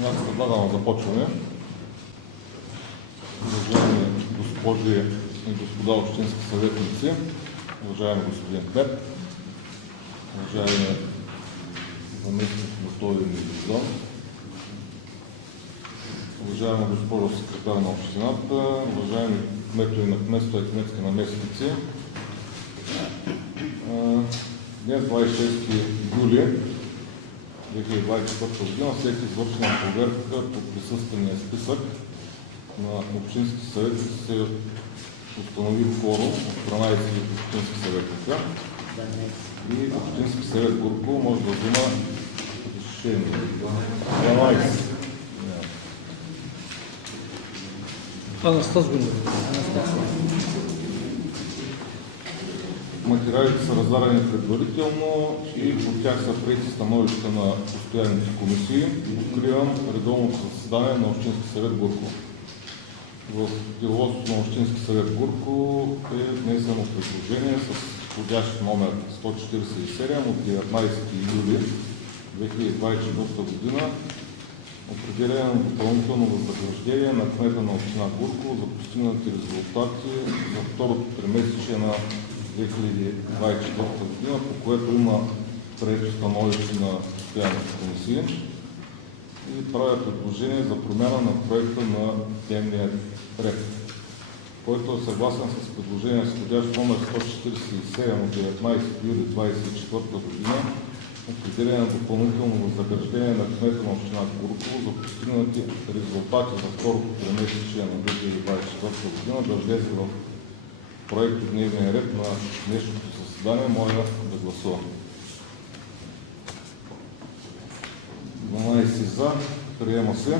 Аз предлагам да започваме. Уважаеми госпожи и господа общински съветници, уважаеми господин Кмет, уважаеми заместник Готови Мизон, уважаема госпожо секретар на общината, уважаеми кметове на кметства и кметски наместници. Днес, 26 юли 2024 година, след извършена проверка по присъствения списък на общински съветници се установи кворум от 12 общински съветника и общински съвет Гурково може да взима решение. 12. Анастас Гунев. Материалите са раздадени предварително и от тях са приети становища на постоянните комисии. Откривам редовното заседание на Общински съвет Гурково. В деловодството на Общински съвет Гурково е внесено предложение с входящ номер 147 от 19 юли 2024 година, определяне на допълнително възнаграждение на кмета на община Гурково за постигнати резултати за второто тримесечие на 2024 година, по което има прието становище на постоянните комисии и правя предложение за промяна на проекта на дневния ред, който е съгласен с предложение с входящ номер 147 от 19 юли 2024 година, определяне на допълнително възнаграждение на кмета на община Гурково за постигнати резултати за второто тримесечие на 2024 година да влезе в проект от дневния ред на днешното заседание. Моля да гласувам. 12 за. Приема се.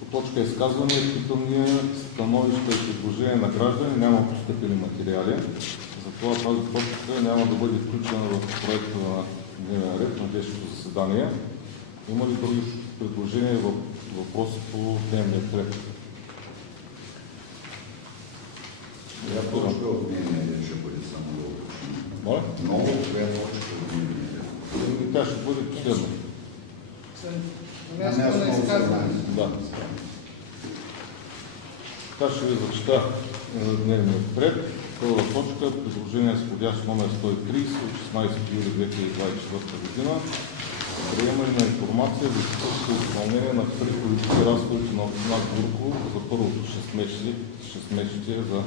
По точка изказване, питания, становища и предложения на граждани няма постъпили материали. Затова тази точка няма да бъде включена в проекта на дневния ред на днешното заседание. Има ли други предложения в въпроси по дневния ред? Коя точка от дневния ред ще бъде само да уточним? Моля? Много коя точка от дневния ред? Тя ще бъде последна. Място на изказване. Да. Така ще ви зачита дневния ред. Първа точка, предложение с входящ номер 130 от 16 юли 2024 година. Приемане на информация за текущото изпълнение на приходите и разходите на община Гурково за първото 6-месечие за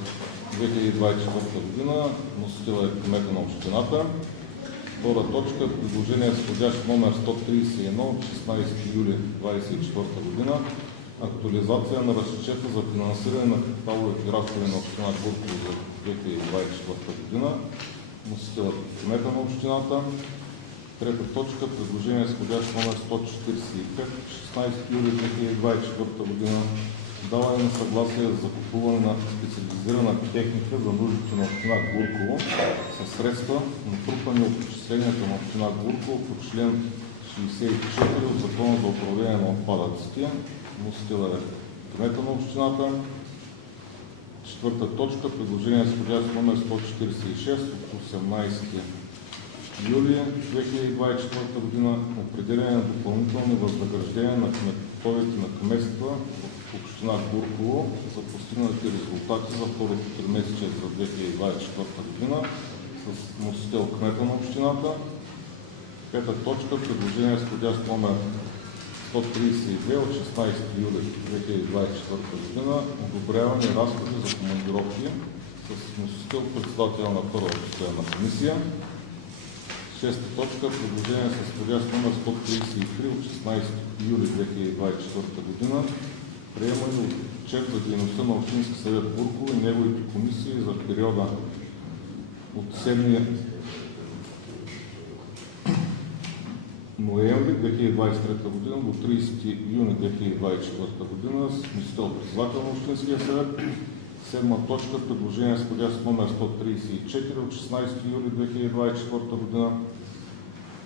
2024 година. Носителя е кмета на общината. Втора точка, предложение с входящ номер 131 от 16 юли 2024 година. Актуализация на разчета за финансиране на капиталовите разходи на община Гурково за 2024 година. Носителят е кмета на общината. Трета точка, предложение с входящ номер 145 от 16 юли 2024 година. Даване на съгласие за закупуване на специализирана техника за нуждите на община Гурково със средства, натрупани от отчисленията на община Гурково по член 64 от Закона за управление на отпадъците. Носителя е кмета на общината. Четвърта точка, предложение с входящ номер 146 от 18 юли 2024 година, определение на допълнителни възнаграждения на кметовете на кметства в община Гурково за постигнати резултати за второто тримесечие за 2024 година с носител кмета на общината. Пета точка, предложение с входящ номер 132 от 16 юли 2024 година, одобряване разходи за командировки с носител председател на първа постоянна комисия. Шеста точка, предложение с входящ номер 133 от 16 юли 2024 година, приемане от отчет за дейността на Общински съвет Гурково и неговите комисии за периода от 7 ноември 2023 година до 30 юни 2024 година с носител председател на Общинския съвет. Седма точка, предложение с входящ номер 134 от 16 юли 2024 година.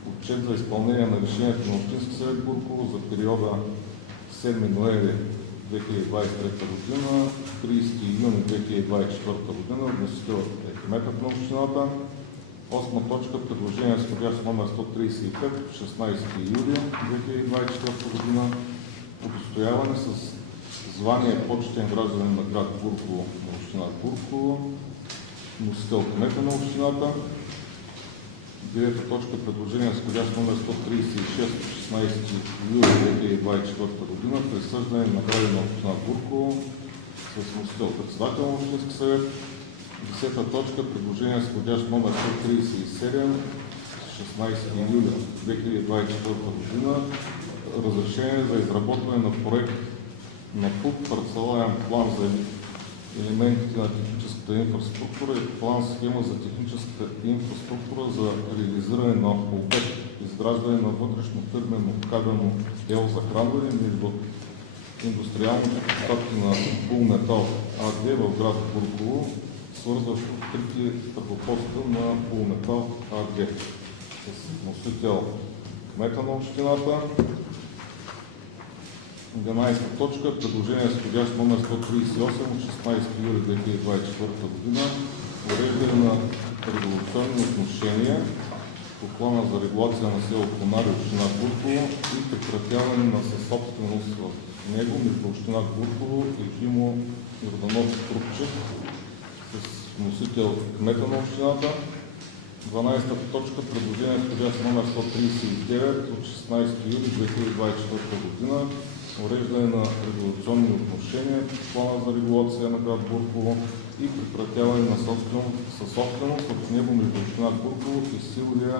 Отчет за изпълнение на решението на Общински съвет Гурково за периода 7 ноември 2023 година, 30 юни 2024 година. Вносител е кметът на общината. Осма точка, предложение с входящ номер 135, 16 юли 2024 година. Удостояване с звание почетен гражданин на град Гурково, на община Гурково. Носител кмета на общината. Девета точка, предложение с входящ номер 136, 16 юли 2024 година. Присъждане на награди на община Гурково с носител председател на Общински съвет. Десета точка, предложение с входящ номер 137, 16 юли 2024 година. Разрешение за изработване на проект на ПУП, парцеларен план за елементите на техническата инфраструктура и план схема за техническата инфраструктура за реализиране на обект, изграждане на вътрешно фирмено кабелно дело захранване между индустриалните доставки на Булметал АД в град Гурково, свързващо трите търгопоста на Булметал АД. С носител кмета на общината. 11 точка, предложение с входящ номер 138 от 16 юли 2024 година. Уреждане на регулационни отношения по плана за регулация на село Конари, община Гурково и прекратяване на съсобственост в него между община Гурково и Химо Йорданов Трупчев с носител кмета на общината. 12 точка, предложение с входящ номер 139 от 16 юли 2024 година. Уреждане на регулационни отношения по плана за регулация на град Гурково и прекратяване на съсобственост от него между община Гурково и Силвия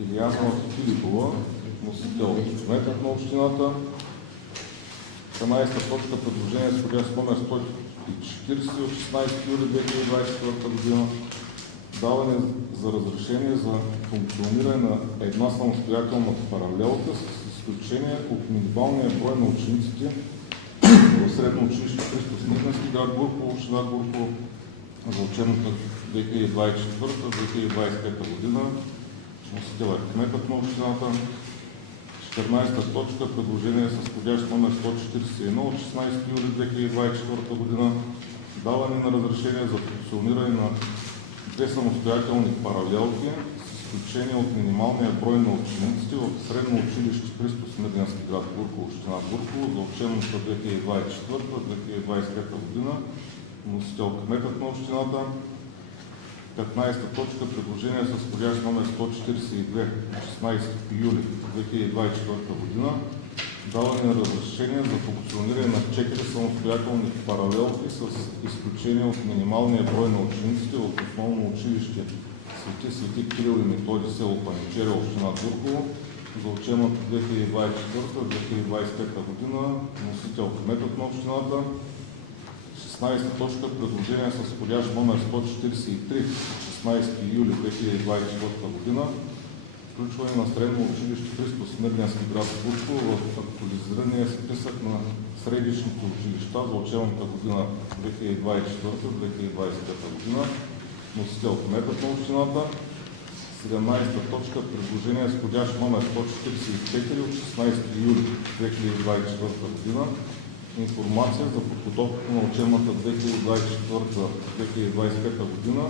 Илиянова Филипова, носител кметът на общината. 13 точка, предложение с входящ номер 140 от 16 юли 2024 година. Даване за разрешение за функциониране на една самостоятелна паралелка с изключение от минималния брой на учениците в средно училище Христос Митненски, град Гурково, община Гурково за учебната 2024-2025 година. Носител е кметът на общината. 14 точка, предложение с входящ номер 141 от 16 юли 2024 година. Даване на разрешение за функциониране на две самостоятелни паралелки с изключение от минималния брой на учениците в средно училище Христос Меденски, град Гурково, община Гурково за учебната 2024-2025 година. Носител кметът на общината. 15 точка, предложение с входящ номер 142 от 16 юли 2024 година. Даване на разрешение за функциониране на 4 самостоятелни паралелки с изключение от минималния брой на учениците в основно училище Свети Кирил и Методи, село Паничеря, община Гурково за учебната 2024-2025 година. Носител кметът на общината. 16 точка, предложение с входящ номер 143 от 16 юли 2024 година. Включване на средно училище Христос Меденски, град Гурково в актуализирания списък на средищните училища за учебната година 2024-2025 година. Носител кметът на общината. 17 точка, предложение с входящ номер 144 от 16 юли 2024 година. Информация за подготовката на учебната 2024-2025 година.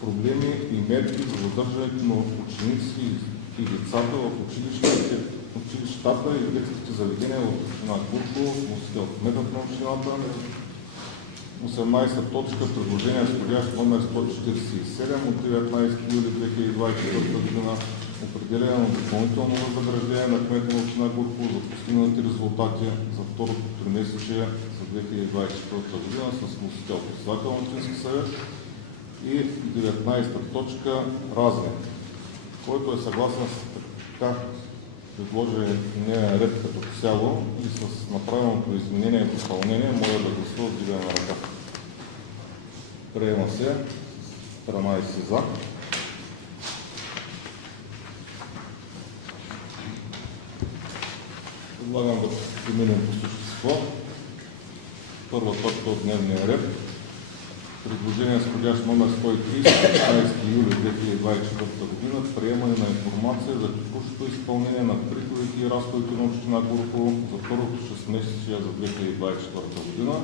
Проблеми и мерки за задържането на ученици и децата в училищата и детските заведения в община Гурково, носител кметът на общината. 18 точка, предложение с входящ номер 147 от 19 юли 2024 година. Определяне на допълнително възнаграждение на кмета на община Гурково за постигнати резултати за второто тримесечие за 2024 година с носител председател на Общински съвет. И 19 точка, разни. Който е съгласен с така предложения ред като цяло и с направеното изменение и допълнение, моля да гласува с вдигане на ръка. Приема се 13 за. Предлагам да преминем по същество. Първа точка от дневния ред. Предложение с входящ номер 130 16 юли 2024 година. Приемане на информация за текущото изпълнение на приходите и разходите на община Гурково за първото 6 месечие за 2024 година.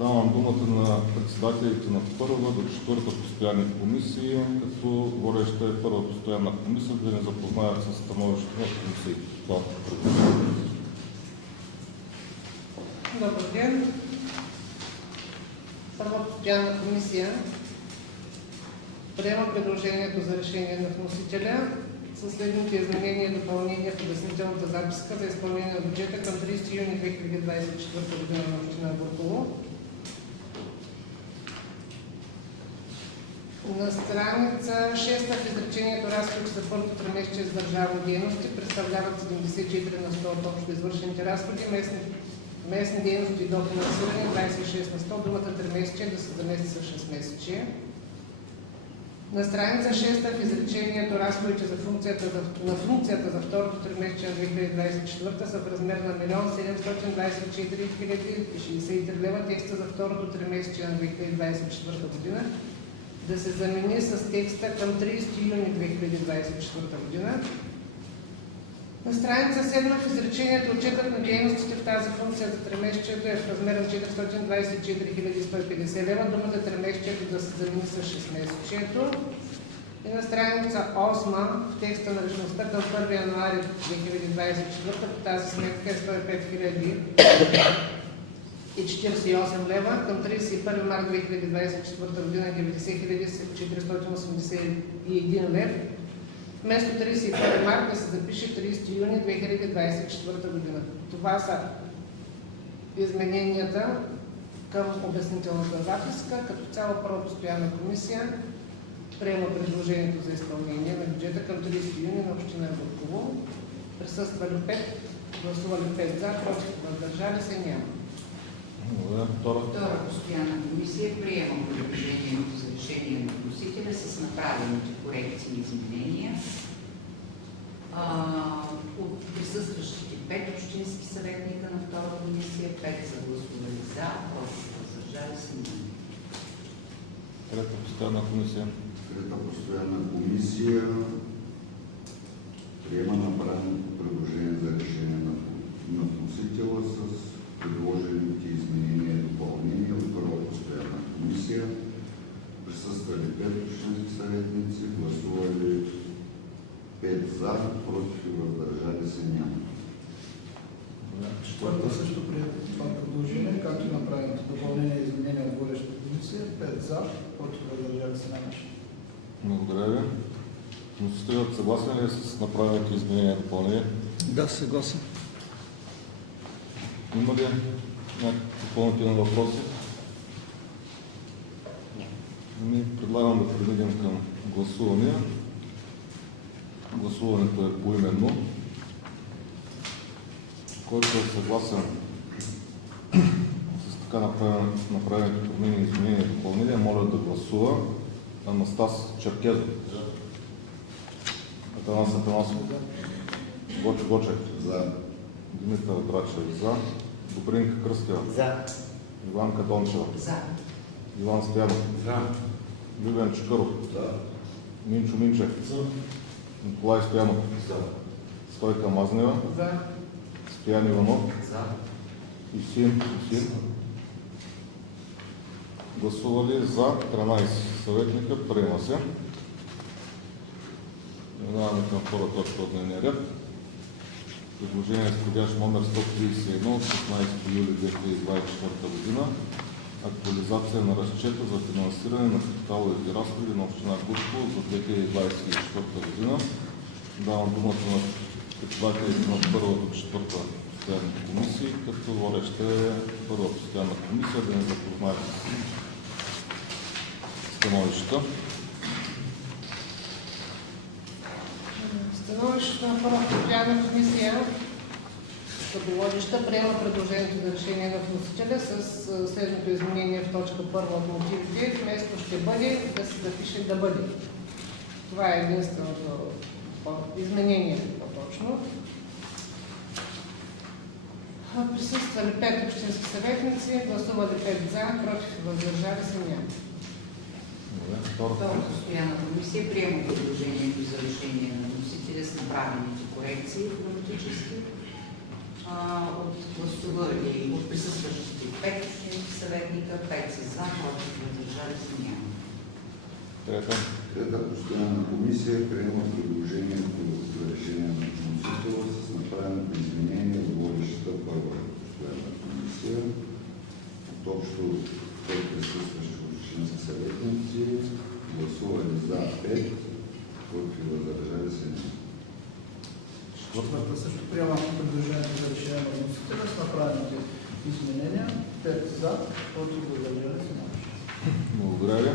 Давам думата на председателите на първа до четвърта постоянни комисии, като водеща е първа постоянна комисия, да ни запознаят с становището на комисиите. Това предложение. Добър ден. Първа постоянна комисия приема предложението за решение на вносителя със следните изменения и допълнения в обяснителната записка за изпълнение на бюджета към 30 юни 2024 година на община Бурково. На страница 6 в изречението разходи за първото тримесечие с държавни дейности представляват 74 на 100 от общо извършените разходи, местни дейности до финансиране 26 на 100, думата тримесечие да се замести с 6 месечие. На страница 6 в изречението разходите на функцията за второто тримесечие на 2024 са в размер на 1 724 063 лева. Текста за второто тримесечие на 2024 година да се замени с текста към 30 юни 2024 година. На страница 7 в изречението отчетът на дейностите в тази функция за тримесечието е в размер на 424 150 лева. Думата тримесечието да се замени с 6 месечието. И на страница 8 в текста на личността към 1 януари 2024 по тази сметка е 105 048 лева. Към 31 март 2024 година е 90 481 лев. Вместо 31 март да се запише 30 юни 2024 година. Това са измененията към обяснителната записка. Като цяло първа постоянна комисия приема предложението за изпълнение на бюджета към 30 юни на община Бурково. Присъствали 5, гласували 5 за, против, въздържали се няма. Втора постоянна комисия приема предложението за решение на вносителя с направените корекции и изменения. От присъстващите 5 общински съветника на втора комисия, 5 са гласували за, против, въздържали се няма. Трета постоянна комисия. Трета постоянна комисия приема направеното предложение за решение на вносителя с предложените изменения и допълнения от първа постоянна комисия. Присъствали 5 общински съветници, гласували 5 за, против и въздържали се няма. Четвърта също приема това предложение, както и направеното допълнение и изменение от водещата комисия. 5 за, против и въздържали се няма. Благодаря ви. Вносителят съгласен ли е с направените изменения и допълнения? Да, съгласен. Има ли някакви допълнителни въпроси? Предлагам да преминем към гласуване. Гласуването е поименно. Който е съгласен с така направените промени, изменения и допълнения, моля да гласува. Анастас Черкезов. Атанас Атанасов. Гочо Гочев. За. Димитър Драчев за. Добринка Кръстева. За. Иванка Дончева. За. Иван Стоянов. За. Любен Чакъров. За. Минчо Минчев. За. Николай Стоянов. За. Стойка Мазнева. За. Стоян Иванов. За. Исин. Гласували за 13 съветника. Приема се. Минаваме към втора точка от дневния ред. Предложение с входящ номер 131 от 16 юли 2024 година. Актуализация на разчета за финансиране на капиталовите разходи на община Бурково за 2024 година. Давам думата на председателите на първа до четвърта постоянни комисии, като водеща е първа постоянна комисия, да не запознаят становищата. Становището на първа постоянна комисия като водеща приема предложението за решение на вносителя с следното изменение в точка 1 от мотивите. Вместо ще бъде, да се запише да бъде. Това е единственото изменение по-точно. Присъствали 5 общински съветници, гласували 5 за, против и въздържали се няма. Втора постоянна комисия приема предложението за решение на вносителя с направените корекции граматически. От присъстващите 5 общински съветника, 5 са за, против, въздържали се няма. Трета. Трета постоянна комисия приема предложението за решение на вносителя с направеното изменение в водещата първа постоянна комисия. От общо 5 присъстващи общински съветници гласували за 5, против и въздържали се няма. Четвърта също приема предложението за решение на вносителя с направените изменения. 5 за, против, въздържали се няма. Благодаря ви.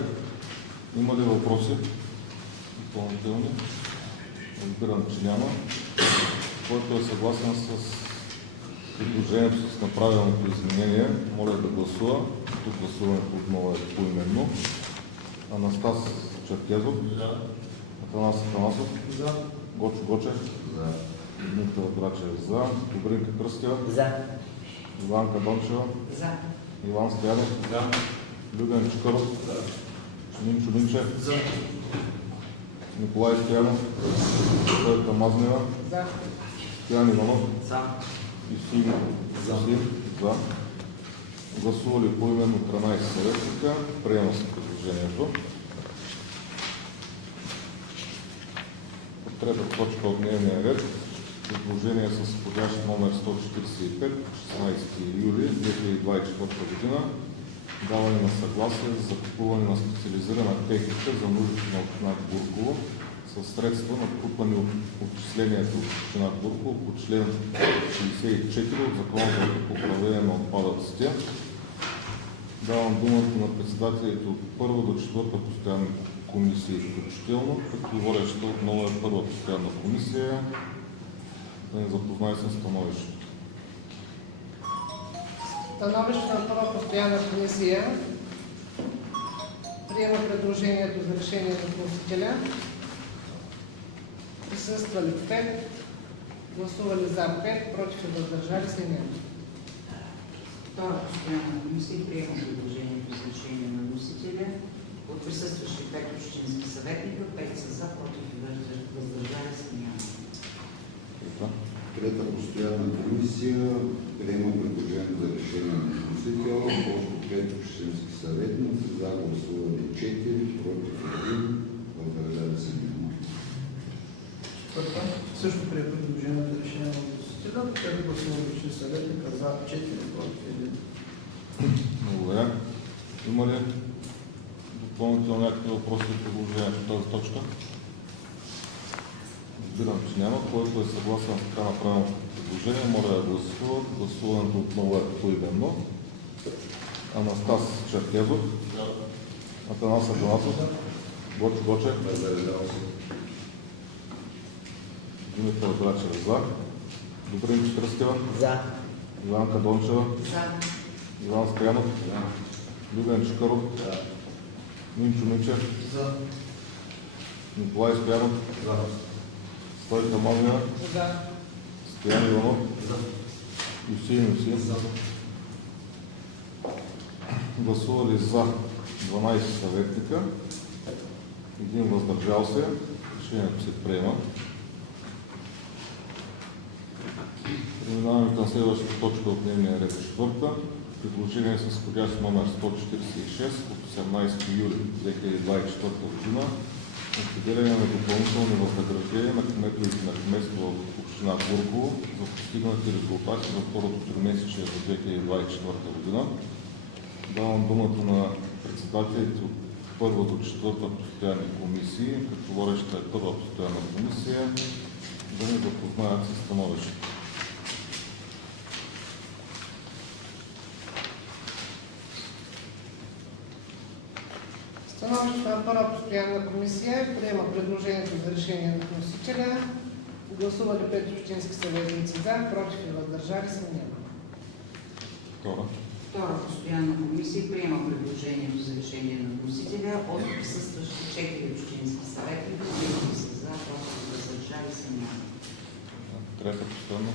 Има ли въпроси? Допълнителни? Разбирам, че няма. Който е съгласен с предложението с направеното изменение, моля да гласува. Тук гласуването отново е поименно. Анастас Черкезов. Атанас Атанасов. За. Гочо Гочев. За. Дмитър Драчев за. Добринка Кръстева. За. Иванка Дончева. За. Иван Стоянов. За. Любен Чукаров. За. Минчо Минчев. За. Николай Стоянов. Стойка Мазнева. За. Стоян Иванов. За. Исин Засин. За. Гласували поименно 13 съветника. Приема се предложението. По трета точка от дневния ред. Предложение с входящ номер 145, 16 юли 2024 година. Даване на съгласие за закупуване на специализирана техника за нуждите на община Гурково със средства, накупани от отчислението от община Гурково по член 64 от Закона за управление на отпадъците. Давам думата на председателите от първа до четвърта постоянна комисия включително, като водеща отново е първа постоянна комисия. Да ни запознай с становището. Становището на първа постоянна комисия приема предложението за решение на вносителя. Присъствали 5, гласували за 5, против и въздържали се няма. Втора постоянна комисия приема предложението за решение на вносителя. От присъстващи 5 общински съветника, 5 са за, против и въздържали се няма. Трета постоянна комисия приема предложението за решение на вносителя. Общо 5 общински съветници, за гласували 4, против 1, въздържали се няма. Четвърта също приема предложението за решение на вносителя. 5 гласували общински съветника за, 4, против 1. Благодаря. Има ли допълнително някакви въпроси и предложения по тази точка? Разбирам, че няма. Който е съгласен с така направеното предложение, моля да гласува. Гласуването отново е поименно. Анастас Черкезов. Атанас Атанасов. Гочо Гочев. Въздържал се. Димитър Драчев за. Добринка Кръстева. За. Иванка Дончева. За. Иван Стоянов. Любен Чукаров. Минчо Минчев. За. Николай Стоянов. Стойка Мазнева. За. Стоян Иванов. Исин Исин. Гласували за 12 съветника. Един въздържал се. Решението се приема. Преминаваме към следващата точка от дневния ред четвърта. Предложение с входящ номер 146 от 18 юли 2024 година. Определение на допълнителни възнаграждения на кметовете на кметство в община Гурково за постигнати резултати за второто тримесечие за 2024 година. Давам думата на председателите от първа до четвърта постоянни комисии, като водеща е първа постоянна комисия, да ни запознаят с становището. Становището на първа постоянна комисия приема предложението за решение на вносителя. Гласували 5 общински съветници за, против и въздържали се няма. Втора постоянна комисия приема предложението за решение на вносителя. От присъстващи 4 общински съветника, 4 са за, против и въздържали се няма. Трета постоянна.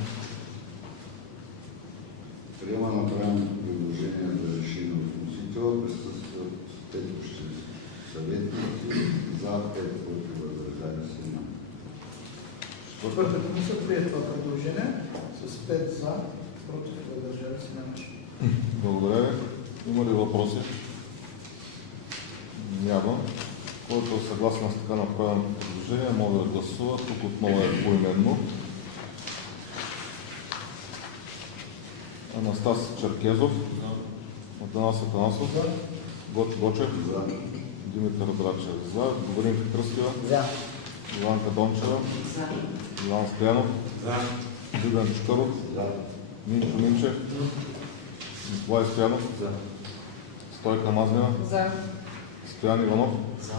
Приема направеното предложение за решение от вносителя. Присъстват 5 общински съветници, за 5, против въздържали се няма. Четвърта комисия прие това предложение с 5 за, против и въздържали се нямаше. Благодаря ви. Има ли въпроси? Няма. Който е съгласен с така направеното предложение, може да гласува. Тук отново е поименно. Анастас Черкезов, Атанас Атанасов, Готи Гочев, За. Димитър Драчев за, Добрин Кръстева, За. Иванка Дончева, За. Иван Стоянов, Любен Чукаров, Минчо Минчев, Николай Стоянов, Стойка Мазнева, За. Стоян Иванов За.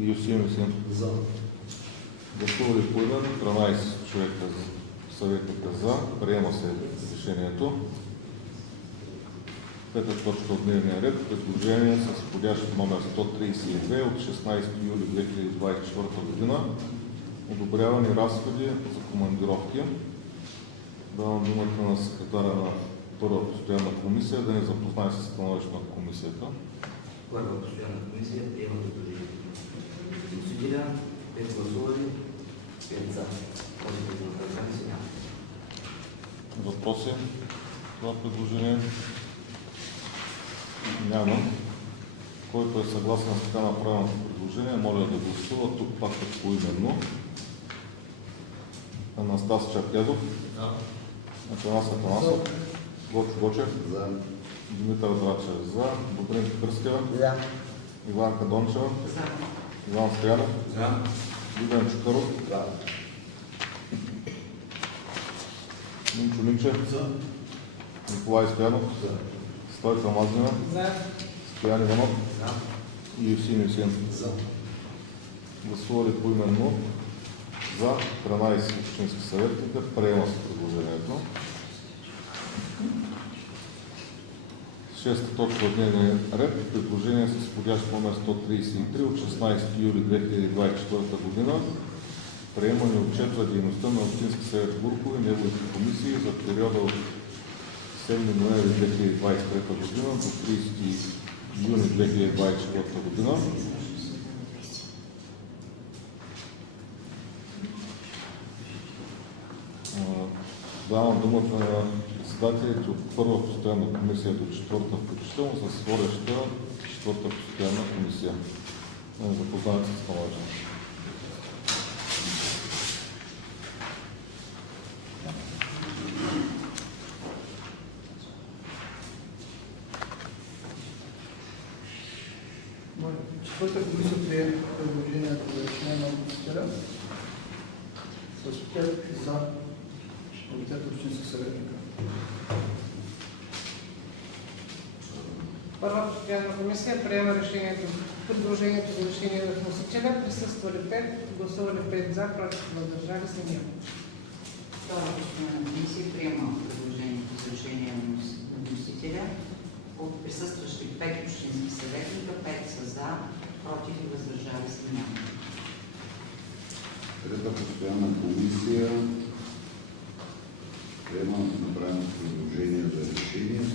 и Юсин Юсин. За. Гласували по имен 13 човека съветника за. Приема се решението. Пета точка от дневния ред. Предложение с входящ номер 132 от 16 юли 2024 година. Одобрявани разходи за командировки. Давам думата на секретаря на първа постоянна комисия да ни запознае с становището на комисията. Първа постоянна комисия приема предложението. Вносителя 5 гласували, 5 за. Този предложение се няма. Въпроси? Това предложение? Няма. Който е съгласен с така направеното предложение, моля да гласува. Тук пак е поименно. Анастас Черкезов, Атанас Атанасов, Гочо Гочев, За. Димитър Драчев за, Добрин Кръстева, Иванка Дончева, За. Иван Стоянов, Любен Чукаров, За. Минчо Минчев, Николай Стоянов, Стойка Мазнева, За. Стоян Иванов и Юсин Юсин. За. Гласували поименно за 13 общински съветника. Приема се предложението. Шеста точка от дневния ред. Предложение с входящ номер 133 от 16 юли 2024 година. Приемане отчет за дейността на Общински съвет Гурково и неговите комисии за периода от 7 ноември 2023 година до 30 юни 2024 година. Давам думата на председателите от първа постоянна комисия до четвърта включително с водеща четвърта постоянна комисия. Запознавайте се с становището. Четвърта комисия прие предложението за решение на вносителя с 5 за комитет общински съветника. Първа постоянна комисия приема предложението за решение на вносителя. Присъствали 5, гласували 5 за, против и въздържали се няма. Втора постоянна комисия приема предложението за решение на вносителя. От присъстващи 5 общински съветника, 5 са за, против и въздържали се няма. Трета постоянна комисия приема направеното предложение за решение с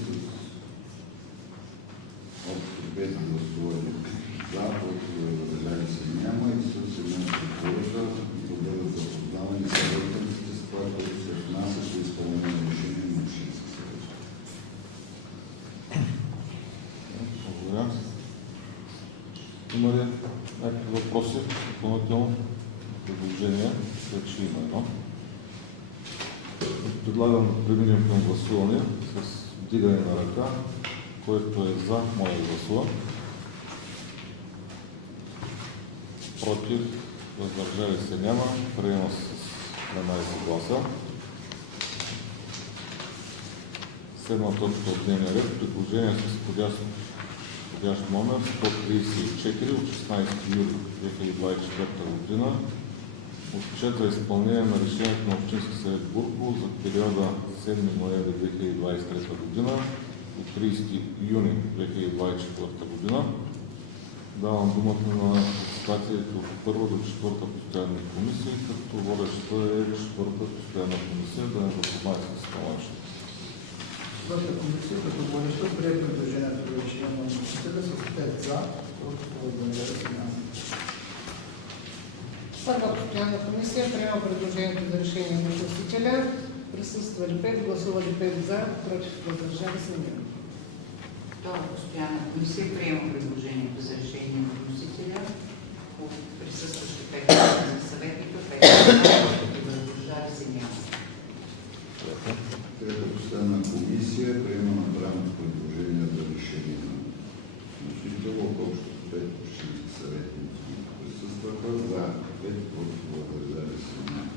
общо 5 гласували за, против и въздържали се няма и с една препоръка да бъдат запознавани съветниците с това, което се отнася до изпълнение на решение на общински съвет. Благодаря. Има ли някакви въпроси допълнително? Предложение, вече има едно. Предлагам да преминем към гласуване с вдигане на ръка. Който е за, моля да гласува. Против, въздържали се няма. Приема се с 12 гласа. Седма точка от дневния ред. Предложение с входящ номер 134 от 16 юли 2024 година. Отчет за изпълнение на решението на Общински съвет Гурково за периода 7 ноември 2023 година до 30 юни 2024 година. Давам думата на председателите от първа до четвърта постоянна комисия, като водеща е четвърта постоянна комисия, да не запознае с становището. Четвърта комисия като водеща прие предложението за решение на вносителя с 5 за, против и въздържали се няма. Първа постоянна комисия приема предложението за решение на вносителя. Присъствали 5, гласували 5 за, против, въздържали се няма. Втора постоянна комисия приема предложението за решение на вносителя. От присъстващи 5 съветника, 5 за, против и въздържали се няма. Трета постоянна комисия приема направеното предложение за решение на вносителя от общо 5 общински съветници. Присъстваха за 5, против, въздържали се няма.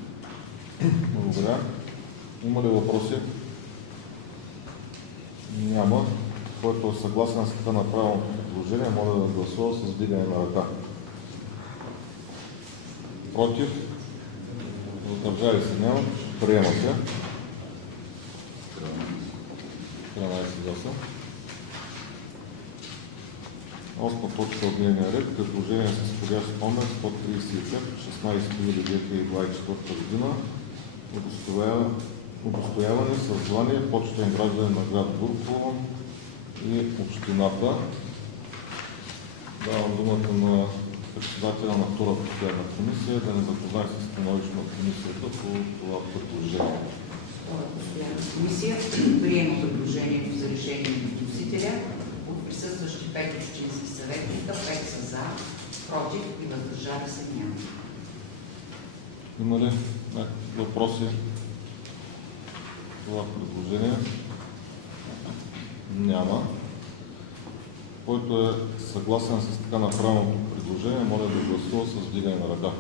Благодаря. Има ли въпроси? Няма. Който е съгласен с така направеното предложение, моля да гласува с вдигане на ръка. Против? Въздържали се няма. Приема се. 13 гласа. 8 точка от дневния ред. Предложение с изходящ номер 135 от 16 юли 2024 година. Удостояване със звание почетен гражданин на град Гурково и общината. Давам думата на председателя на втора постоянна комисия да ни запознае с становището на комисията по това предложение. Втора постоянна комисия приема предложението за решение на вносителя. От присъстващи 5 общински съветника, 5 са за, против и въздържали се няма. Има ли някакви въпроси? Това предложение? Няма. Който е съгласен с така направеното предложение, моля да гласува с вдигане на ръка.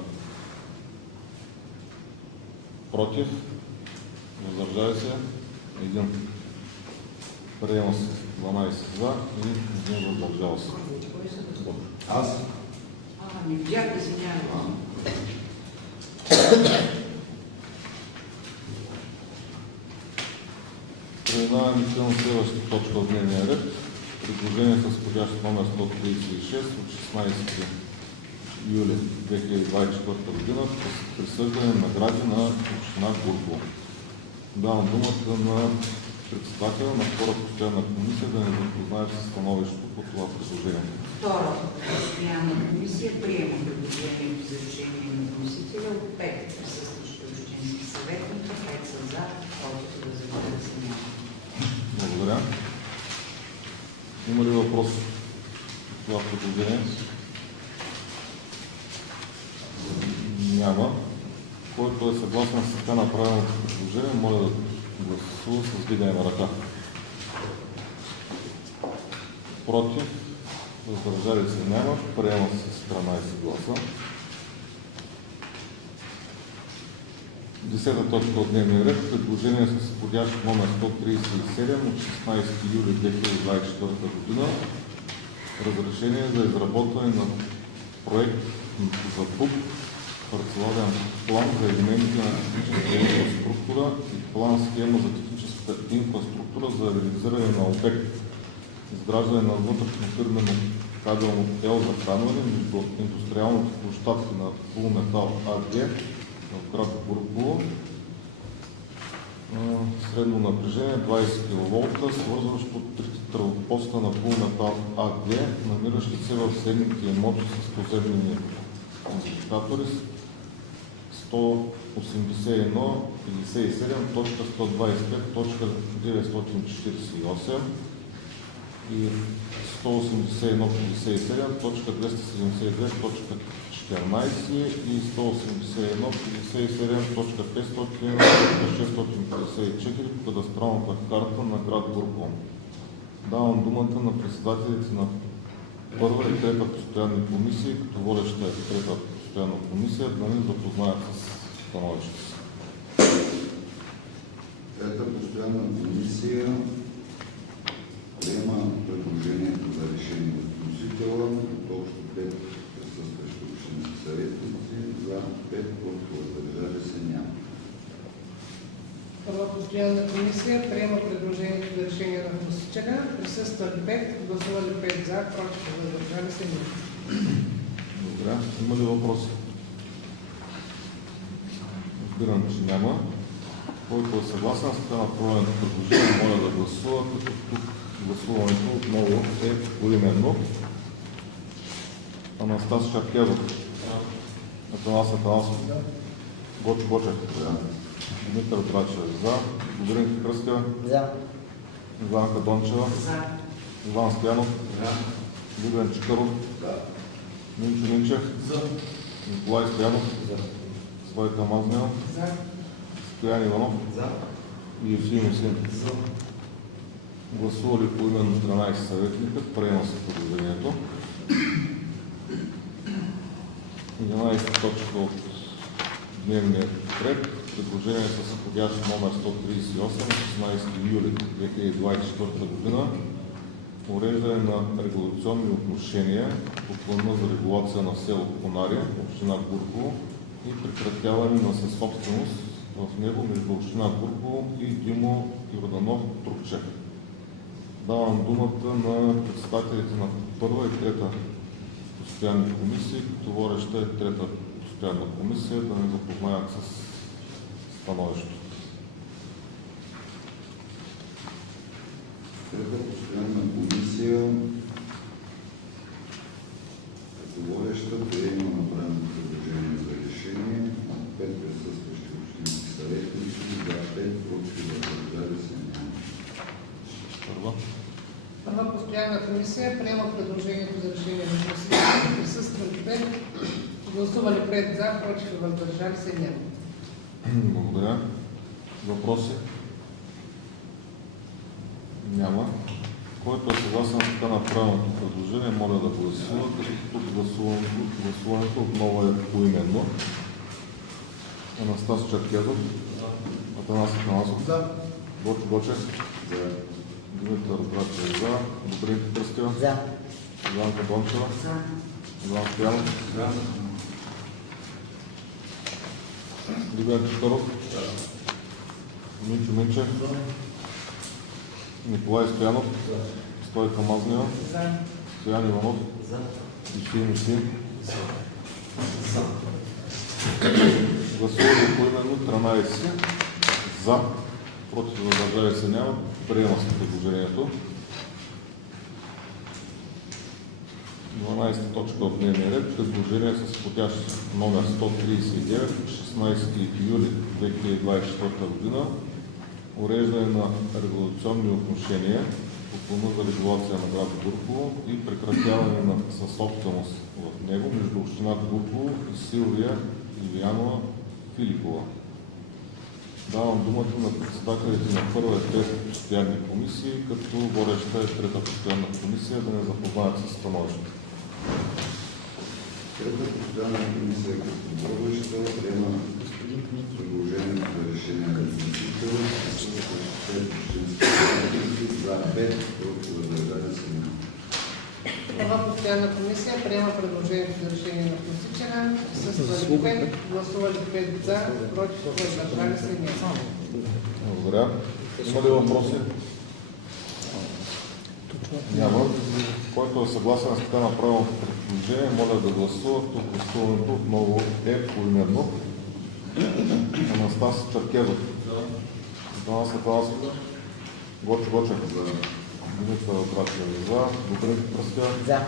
Против? Въздържали се? 1. Приема се 12 за и 1 въздържал се. Аз? Не видях, извинявам. Преминаваме към следващата точка от дневния ред. Предложение с входящ номер 136 от 16 юли 2024 година присъждане награди на община Гурково. Давам думата на председателя на втора постоянна комисия да ни запознае с становището по това предложение. Втора постоянна комисия приема предложението за решение на вносителя от 5 присъстващи общински съветника, 5 са за, против и въздържали се няма. Благодаря. Има ли въпрос по това предложение? Няма. Който е съгласен с така направеното предложение, моля да гласува с вдигане на ръка. Против? Въздържали се няма. Приема се с 13 гласа. 10 точка от дневния ред. Предложение с входящ номер 137 от 16 юли 2024 година. Разрешение за изработване на проект за ПУП, парцеларен план за елементи на техническа инфраструктура и план схема за техническа инфраструктура за реализиране на обект изграждане на вътрешно фирмено кабелно ел захранване между индустриалните площадки на Полуметал АГ в град Гурково. Средно напрежение 20 кВ, свързващо трите тръбопоста на Полуметал АГ, намиращи се в следните имоти с поземлени индикатори 181.57.125.948 и 181.57.272.14 и 181.57.500.654 по кадастралната карта на град Гурково. Давам думата на председателите на първа и трета постоянни комисии, като водеща е трета постоянна комисия, да ни запознаят с становището си. Трета постоянна комисия приема предложението за решение от вносителя от общо 5 присъстващи общински съветници, за 5, против въздържали се няма. Първа постоянна комисия приема предложението за решение на вносителя. Присъствали 5, гласували 5 за, против и въздържали се няма. Добре. Има ли въпроси? Разбирам, че няма. Който е съгласен с това направеното предложение, моля да гласува, като тук гласуването отново е поименно. Анастас Шаркезов. Атанас Атанасов, За. Гочо Гочев, За. Димитър Драчев, за. Добрин Кръстя, За. Иванка Дончева, За. Иван Стоянов, Любен Чакъров, Минчо Минчев, Николай Стоянов, Стойка Мазнева, За. Стоян Иванов За. и Евсим Есим. Гласували по именно 13 съветника, приема се предложението. 11 точка от дневния ред. Предложение с изходящ номер 138 от 16 юли 2024 година. Уреждане на регулационни отношения по плана за регулация на село Конария, община Гурково и прекратяване на съсобственост в него между община Гурково и Димо Йорданов Трупчев. Давам думата на председателите на първа и трета постоянни комисии, като водеща е трета постоянна комисия, да не запознаят с становището. Трета постоянна комисия, като водеща, приема направено предложение за решение от 5 присъстващи общински съветници, за 5 против и въздържали се няма. Първа постоянна комисия приема предложението за решение на комисията. Присъствали 5, гласували 5 за, против и въздържали се няма. Благодаря. Въпроси? Няма. Който е съгласен с така направеното предложение, моля да гласува, като тук гласуването отново е поименно. Анастас Черкезов, Атанас Атанасов, За. Гочо Гочев, За. Димитър Драчев, за. Добрин Кръстя, За. Иванка Дончева, За. Иван Стоянов, Любен Чакъров, Минчо Минчев, Николай Стоянов, Стойка Мазнева, За. Стоян Иванов, За. Евсим Есим. Гласували поименно 13 за, против и въздържали се няма. Приема се предложението. 12 точка от дневния ред. Предложение с изходящ номер 139 от 16 юли 2024 година. Уреждане на регулационни отношения по плана за регулация на град Гурково и прекратяване на съсобственост в него между община Гурково и Силвия Илиянова Филипова. Давам думата на председателите на първа и трета постоянни комисии, като водеща е трета постоянна комисия, да не запознаят с становището. Трета постоянна комисия, като водеща, приема предложението за решение на вносител с 5 общински съветници, за 5 против и въздържали се няма. Първа постоянна комисия приема предложението за решение на вносителя. Присъствали 5, гласували 5 за, против и въздържали се няма. Благодаря. Има ли въпроси? Няма. Който е съгласен с така направеното предложение, моля да гласува. Тук гласуването отново е поименно. Анастас Черкезов. Атанас Атанасов. Гочо Гочев. Димитър Драчев за. Добрин Кръстя. За.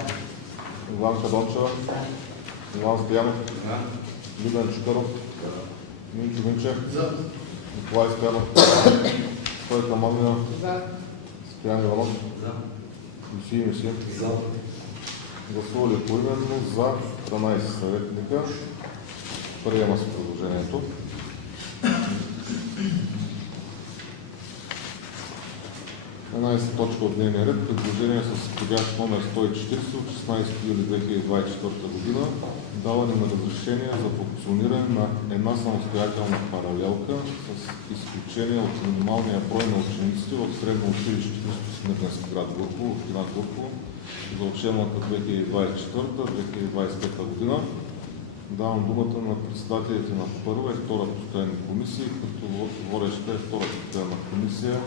Иванка Дончева. Иван Стоянов. Любен Чакъров. Минчо Минчев. Николай Стоянов. Стойка Мазнева. За. Стоян Иванов. За. Евсим Есим. За. Гласували поименно за 12 съветника. Приема се предложението. 12 точка от дневния ред. Предложение с изходящ номер 140 от 16 юли 2024 година. Даване на разрешение за функциониране на една самостоятелна паралелка с изключение от минималния брой на учениците в средно училище Христо Смирненски град Гурково, община Гурково за учебната 2024-2025 година. Давам думата на председателите на първа и втора постоянни комисии, като водеща е втора постоянна комисия,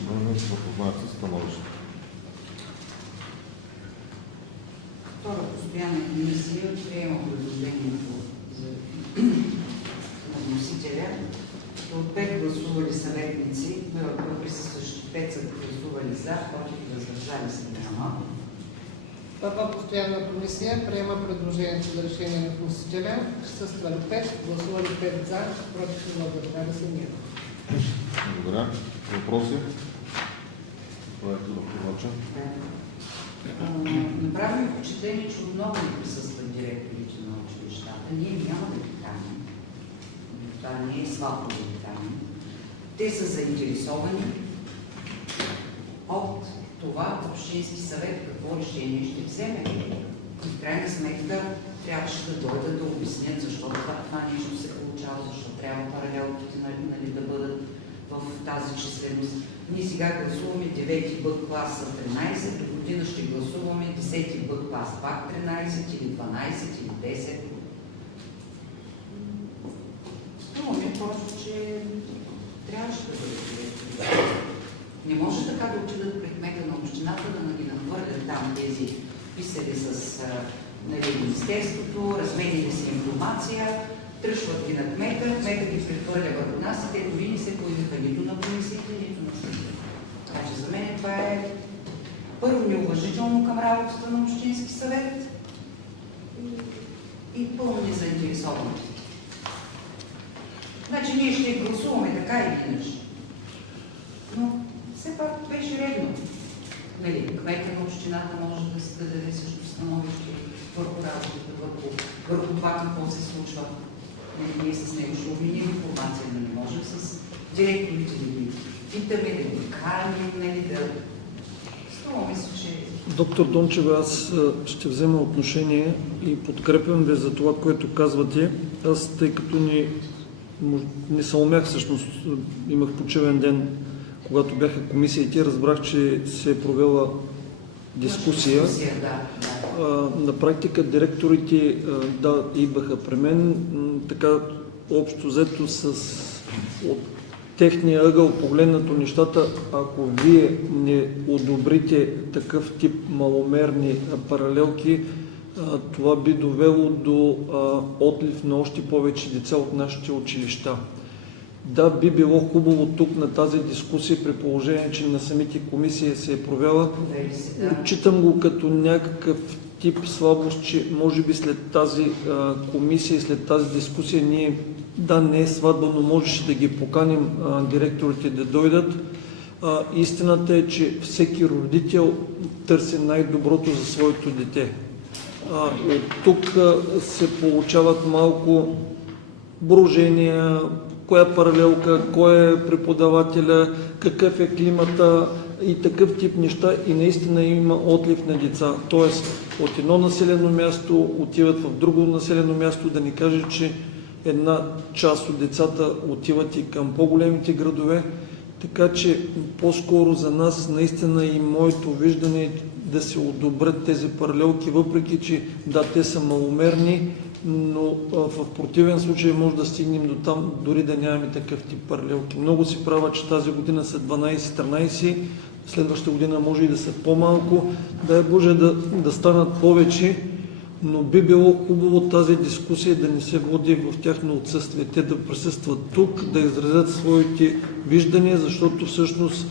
да не се запознаят с становището. Втора постоянна комисия приема предложението на вносителя. От 5 гласували съветници, присъстващи 5 са гласували за, против и въздържали се няма. Първа постоянна комисия приема предложението за решение на вносителя. Присъствали 5, гласували 5 за, против и въздържали се няма. Благодаря. Въпроси? Проект доктор Вълчев. Направи ми впечатление, че отново не присъстват директорите на училищата. Ние няма да ги каним. Това не е слабо да ги каним. Те са заинтересовани от това общински съвет какво решение ще вземе. И в крайна сметка трябваше да дойдат да обяснят защо това нещо се получава, защо трябва паралелките да бъдат в тази численост. Ние сега гласуваме 9 Б клас са 13, до година ще гласуваме 10 Б клас пак 13 или 12 или 10. Струваме просто, че трябваше да бъде директор. Не може така да отидат пред кмета на общината, да ги нахвърлят там тези писали с Министерството, разменили си информация, тръшват ги на кмета, кмета ги прехвърля върху нас и те дори не се появиха нито на комисията, нито на съда. Така че за мен това е първо неуважително към работата на Общински съвет и пълно незаинтересованост. Значи ние ще гласуваме така или иначе. Но все пак беше редно. Кмета на общината може да даде също становище върху работата, върху това какво се случва. Ние с него ще обменим информация, но не можем с директорите да ги питаме, да ги каним, да... Струва мисля, че... Доктор Дончева, аз ще взема отношение и подкрепям ви за това, което казвате. Аз, тъй като не съумях, всъщност имах почивен ден, когато бяха комисиите, разбрах, че се е провела дискусия. На практика директорите идваха при мен, така общо взето от техния ъгъл погледнато нещата, ако вие не одобрите такъв тип маломерни паралелки, това би довело до отлив на още повече деца от нашите училища. Да, би било хубаво тук на тази дискусия, при положение, че на самите комисии се е провела. Отчитам го като някакъв тип слабост, че може би след тази комисия, след тази дискусия ние, да, не е сватба, но можеше да ги поканим директорите да дойдат. Истината е, че всеки родител търси най-доброто за своето дете. От тук се получават малко брожения, коя паралелка, кой е преподавателя, какъв е климата и такъв тип неща, и наистина има отлив на деца. Тоест от едно населено място отиват в друго населено място, да ни каже, че една част от децата отиват и към по-големите градове. Така че по-скоро за нас наистина и моето виждане е да се одобрят тези паралелки, въпреки че да, те са маломерни, но в противен случай може да стигнем до там, дори да нямаме такъв тип паралелки. Много си права, че тази година са 12-13, следващата година може и да са по-малко. Дай Боже да станат повече, но би било хубаво тази дискусия да не се води в тяхно отсъствие. Те да присъстват тук, да изразят своите виждания, защото всъщност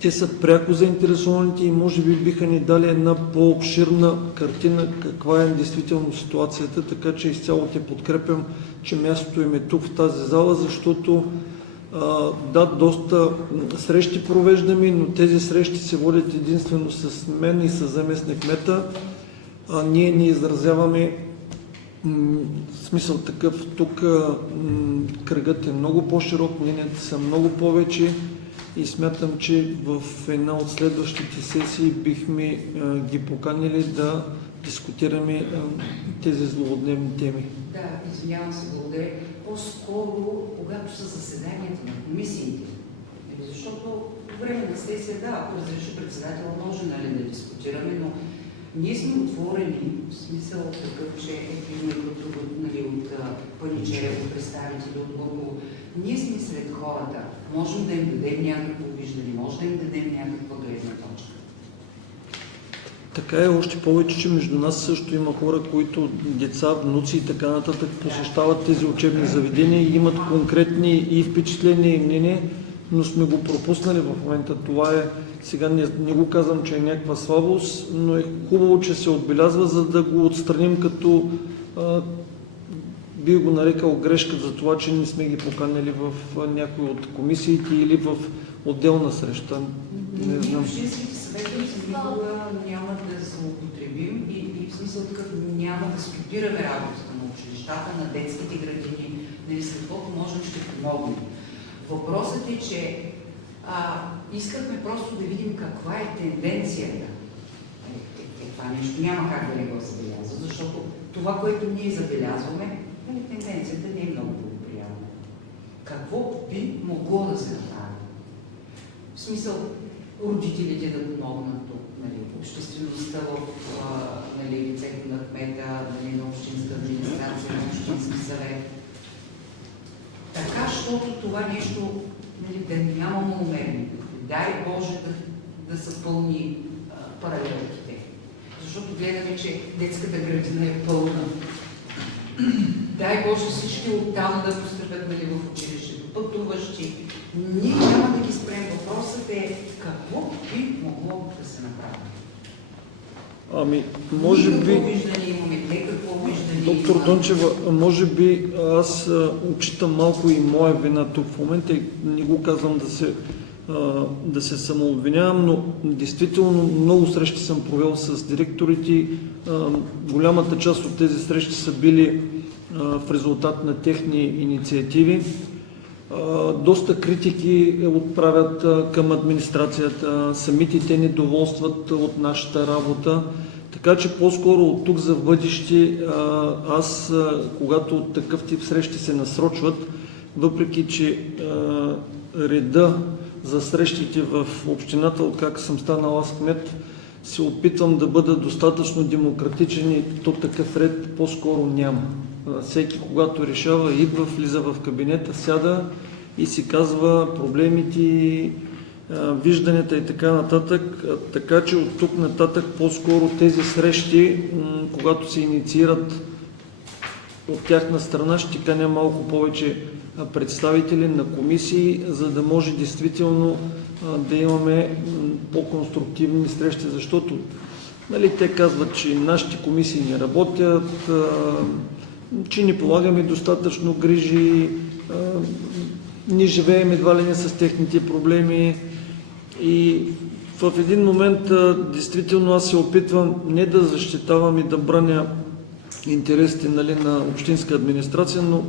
те са пряко заинтересованите и може би биха ни дали една по-обширна картина каква е действително ситуацията, така че изцяло те подкрепям, че мястото им е тук в тази зала, защото да, доста срещи провеждаме, но тези срещи се водят единствено с мен и с заместник кмета. Ние не изразяваме смисъл такъв. Тук кръгът е много по-широк, мненията са много повече и смятам, че в една от следващите сесии бихме ги поканили да дискутираме тези злободневни теми. Да, извинявам се, благодаря. По-скоро, когато са заседанията на комисиите, защото по време на сесия, да, ако разреши председател, може да дискутираме, но ние сме отворени, в смисъл такъв, че има и от Паничерево представители, от Бургово. Ние сме сред хората. Можем да им дадем някакво виждане, може да им дадем някаква гледна точка. Така е, още повече, че между нас също има хора, които деца, внуци и така нататък посещават тези учебни заведения и имат конкретни и впечатления и мнения. но сме го пропуснали в момента. Това е, сега не го казвам, че е някаква слабост, но е хубаво, че се отбелязва, за да го отстраним като бих го нарекал грешка за това, че не сме ги поканили в някои от комисиите или в отделна среща. Не знам. Общинските съветници никога няма да злоупотребим и в смисъл такъв няма да стопираме работата на училищата, на детските градини, нали, с каквото можем ще помогнем. Въпросът е, че искахме просто да видим каква е тенденцията. Това нещо няма как да не го забелязва, защото това, което ние забелязваме, тенденцията не е много благоприятна. Какво би могло да се направи? В смисъл, родителите да помогнат тук, нали, обществеността в нали, лицето на кмета, нали, на общинска администрация, на общински съвет. Така, защото това нещо нали, да няма маломерни. Дай Боже да са пълни паралелките. Защото гледаме, че детската градина е пълна. Дай Боже всички оттам да постъпят нали, в училището, пътуващи. Ние няма да ги спрем. Въпросът е какво би могло да се направи. Ами, може би... Какво виждане имаме, те какво виждане Доктор имаме. Дончева, може би аз отчитам малко и моя вина тук в момента и не го казвам да се самообвинявам, но действително много срещи съм провел с директорите. Голямата част от тези срещи са били в резултат на техни инициативи. Доста критики отправят към администрацията, самите те недоволстват от нашата работа, така че по-скоро от тук за в бъдеще аз, когато такъв тип срещи се насрочват, въпреки че реда за срещите в общината, откак съм станал аз кмет, се опитвам да бъда достатъчно демократичен и то такъв ред по-скоро няма. Всеки, когато решава, идва, влиза в кабинета, сяда и си казва проблемите, вижданията и така нататък. Така че от тук нататък по-скоро тези срещи, когато се инициират от тяхна страна, ще каня малко повече представители на комисии, за да може действително да имаме по-конструктивни срещи, защото нали, те казват, че нашите комисии не работят, че не полагаме достатъчно грижи, не живеем едва ли не с техните проблеми и в един момент действително аз се опитвам не да защитавам и да браня интересите нали, на общинска администрация, но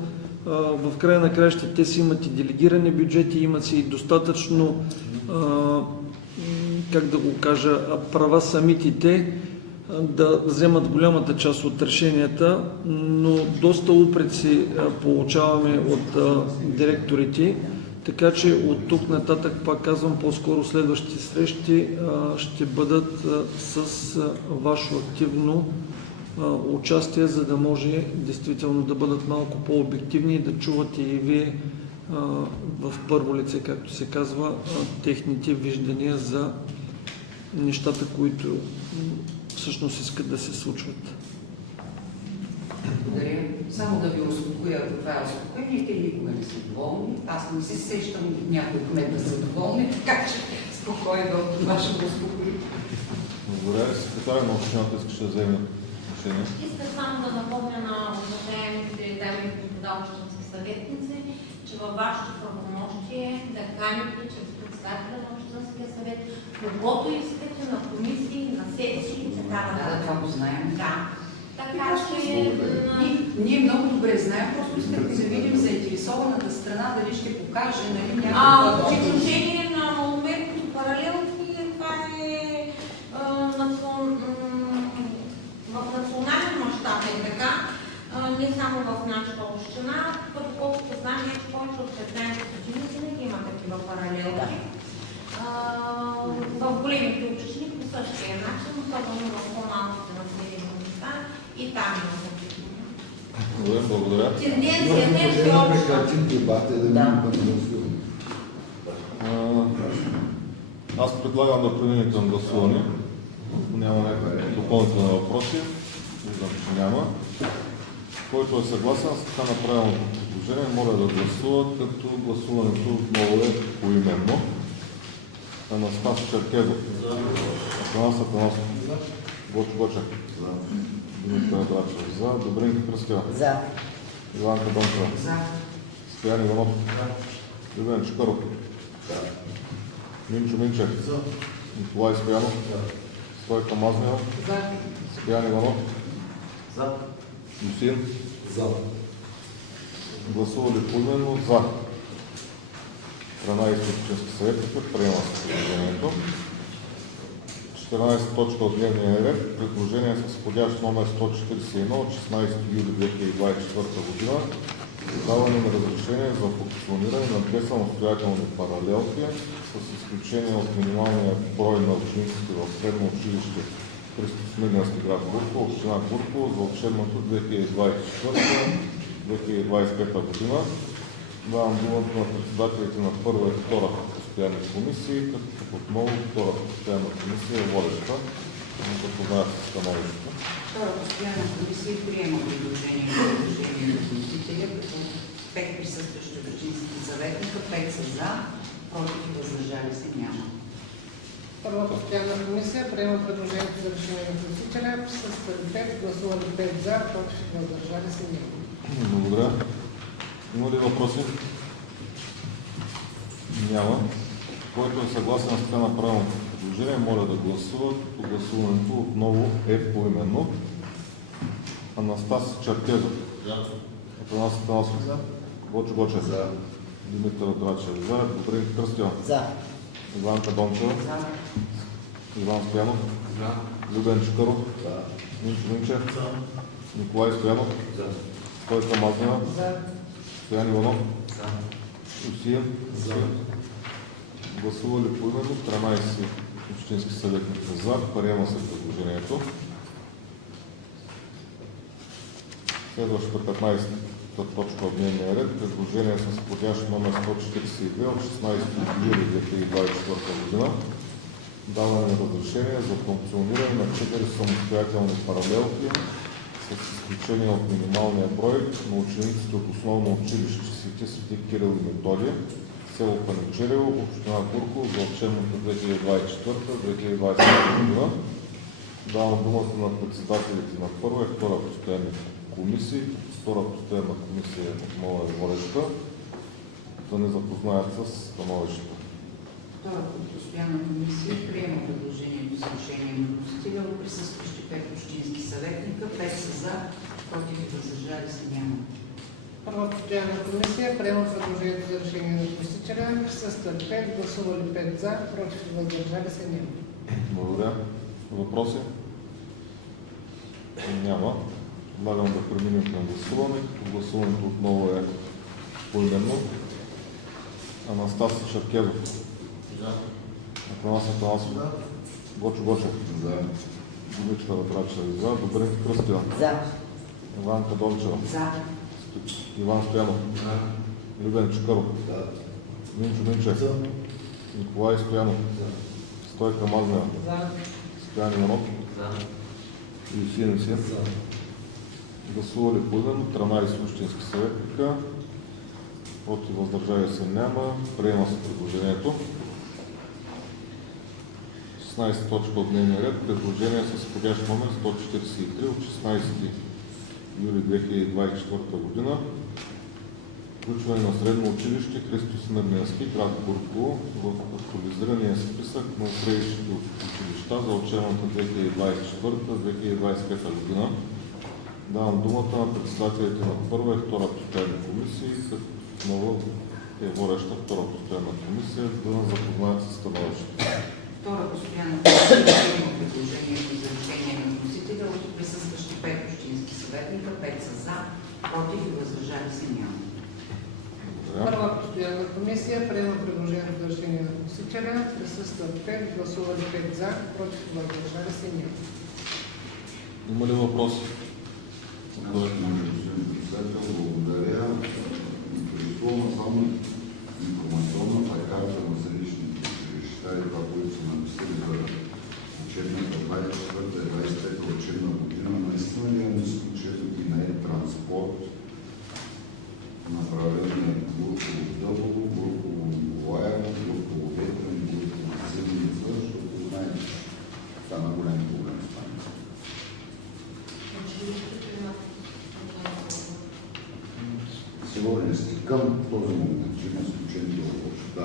в края на краищата те си имат и делегирани бюджети, имат си и достатъчно, как да го кажа, права самите те да вземат голямата част от решенията, но доста упреци получаваме от директорите, така че от тук нататък, пак казвам, по-скоро следващите срещи ще бъдат с ваше активно участие, за да може действително да бъдат малко по-обективни и да чувате и вие в първо лице, както се казва, техните виждания за нещата, които всъщност искат да се случват. Благодаря. Само да ви успокоя, това е успокоените никога не са доволни. Аз не се сещам някой кмет да са доволни, така че спокойно това ще го успокои. Благодаря. Секретаря на общината искаше да вземе отношение. Исках само да напомня на уважаемите дами и господа общински съветници, че във вашето правомощие да каните чрез председателя на общинския съвет, когото искате на комисии, на сесии и така нататък. Да, това го знаем. Да. Така че... Ние много добре знаем, просто искаме да видим заинтересованата страна, дали ще покаже, нали, По някаква... отношение на маломерните паралелки, това е в национален мащаб е така, не само в нашата община, като колкото знам, вече повече от 15 години винаги има такива паралелки. В големите общини по същия начин, особено в по-малките населени места и там има такива. Благодаря. Тенденцията е всеобща. Аз предлагам да преминем към гласуване. Няма някакви допълнителни въпроси. Виждам, че няма. Който е съгласен с така направеното предложение, моля да гласува, като гласуването отново е поименно. Анастас Черкезов, Атанас Атанасов, Гочо Гочев, Димитър Драчев, за Добринка Кръстева, За. Иванка Дончева, За. Стоян Иванов, Любен Чукаров, Минчо Минчев, Николай Стоянов, Стойка Мазнева, За. Стоян Иванов, За. Юсин, За. гласували поименно за 13 общински съветника, приема се предложението. 14 точка от дневния ред, предложение с входящ номер 141 от 16 юли 2024 година, даване на разрешение за функциониране на две самостоятелни паралелки, с изключение от минималния брой на учениците в средно училище Христо Смирненски, град Гурково, община Гурково за учебното 2024-2025 година. Давам думата на председателите на първа и втора постоянни комисии, като отново втората постоянна комисия е водеща. Да познаят становището. Втора постоянна комисия приема предложение на вносителя, като 5 присъстващи общински съветника, 5 са за, против и въздържали се няма. Първа постоянна комисия приема предложението за решение на вносителя с 5 гласували 5 за, против и въздържали се няма. Благодаря. Има ли въпроси? Няма. Който е съгласен с така направеното предложение, моля да гласува. Като гласуването отново е поименно. Анастас Черкезов. Атанас Атанасов. Гочо Гочев. Димитър Драчев. За. Добрин Кръстева. За. Иванка Дончева. За. Иван Стоянов. Любен Чукаров. Минчо Минчев. Николай Стоянов. Стойка Мазнева. За. Стоян Иванов. Усия. Гласували поименно 13 общински съветника за. Приема се предложението. Следващата 15-та точка от дневния ред. Предложение с входящ номер 142 от 16 юли 2024 година. Даване на разрешение за функциониране на 4 самостоятелни паралелки с изключение от минималния брой на учениците от основно училище Св. Кирил и Методий, село Паничерево, община Гурково за учебната 2024-2025 година. Давам думата на председателите на първа и втора постоянни комисии. Втора постоянна комисия отново е водеща, да не запознаят с становището. Втората постоянна комисия приема предложението за решение на вносителя от присъстващи 5 общински съветника, 5 са за, против и въздържали се няма. Първа постоянна комисия приема предложението за решение на вносителя с 5 гласували 5 за, против и въздържали се няма. Благодаря. Въпроси? Няма. Предлагам да преминем към гласуване. Гласуването отново е поименно. Анастас Черкезов. Атанас Атанасов. Гочо Гочев. Димитър Драчев. За. Добрин Кръстева. За. Иванка Дончева. За. Иван Стоянов. Любен Чукаров. Минчо Минчев. Николай Стоянов. Стойка Мазнева. За. Стоян Иванов. Юсин. Гласували поименно 13 общински съветника. Против въздържали се няма. Приема се предложението. 16 точка от дневния ред. Предложение с входящ номер 143 от 16 юли 2024 година. Включване на средно училище Христо Смирненски, град Гурково, в актуализирания списък на средищите училища за учебната 2024-2025 година. Давам думата на председателите на първа и втора постоянни комисии, като отново е водеща втора постоянна комисия, да нас запознаят с становището. Втора постоянна комисия приема предложението за решение на вносителя от присъстващи 5 общински съветника, 5 са за, против и въздържали се няма. Първа постоянна комисия приема предложението за решение на вносителя. Присъстват 5, гласували 5 за, против и въздържали се няма. Има ли въпроси? Господин председател, благодаря. Използвам само информационната карта на селищните училища и това, което са написали за учебната 24-25 учебна година. Наистина ли е изключително и не е транспорт, направен на Гурково Дъбово, Гурково Николаево, Гурково Ветрен, Гурково Силно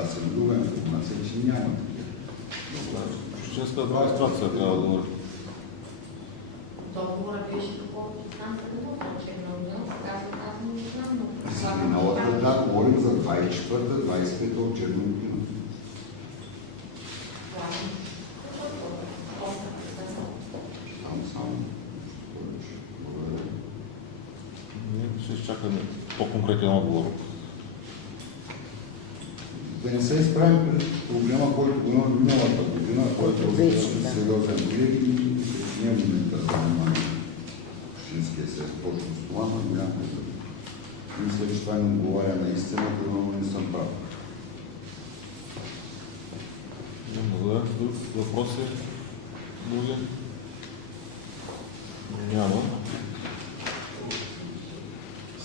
аз съм друга информация, че няма такива. Общинска администрация трябва да говори. Договора беше такова, че там се говори, че е много ден, сега се казва, не знам, но За миналата да говорим за 24-25 учебна година. Само. Благодаря. Ние ще изчакаме по-конкретен отговор. Да не се изправим пред проблема, който го има миналата година, който е достатъчно сериозен проект и не е момента за занимание Общинския съвет точно с това, но някой да мисля, че това не отговаря на истината, но не съм прав. Благодаря. Въпроси? Други? Няма.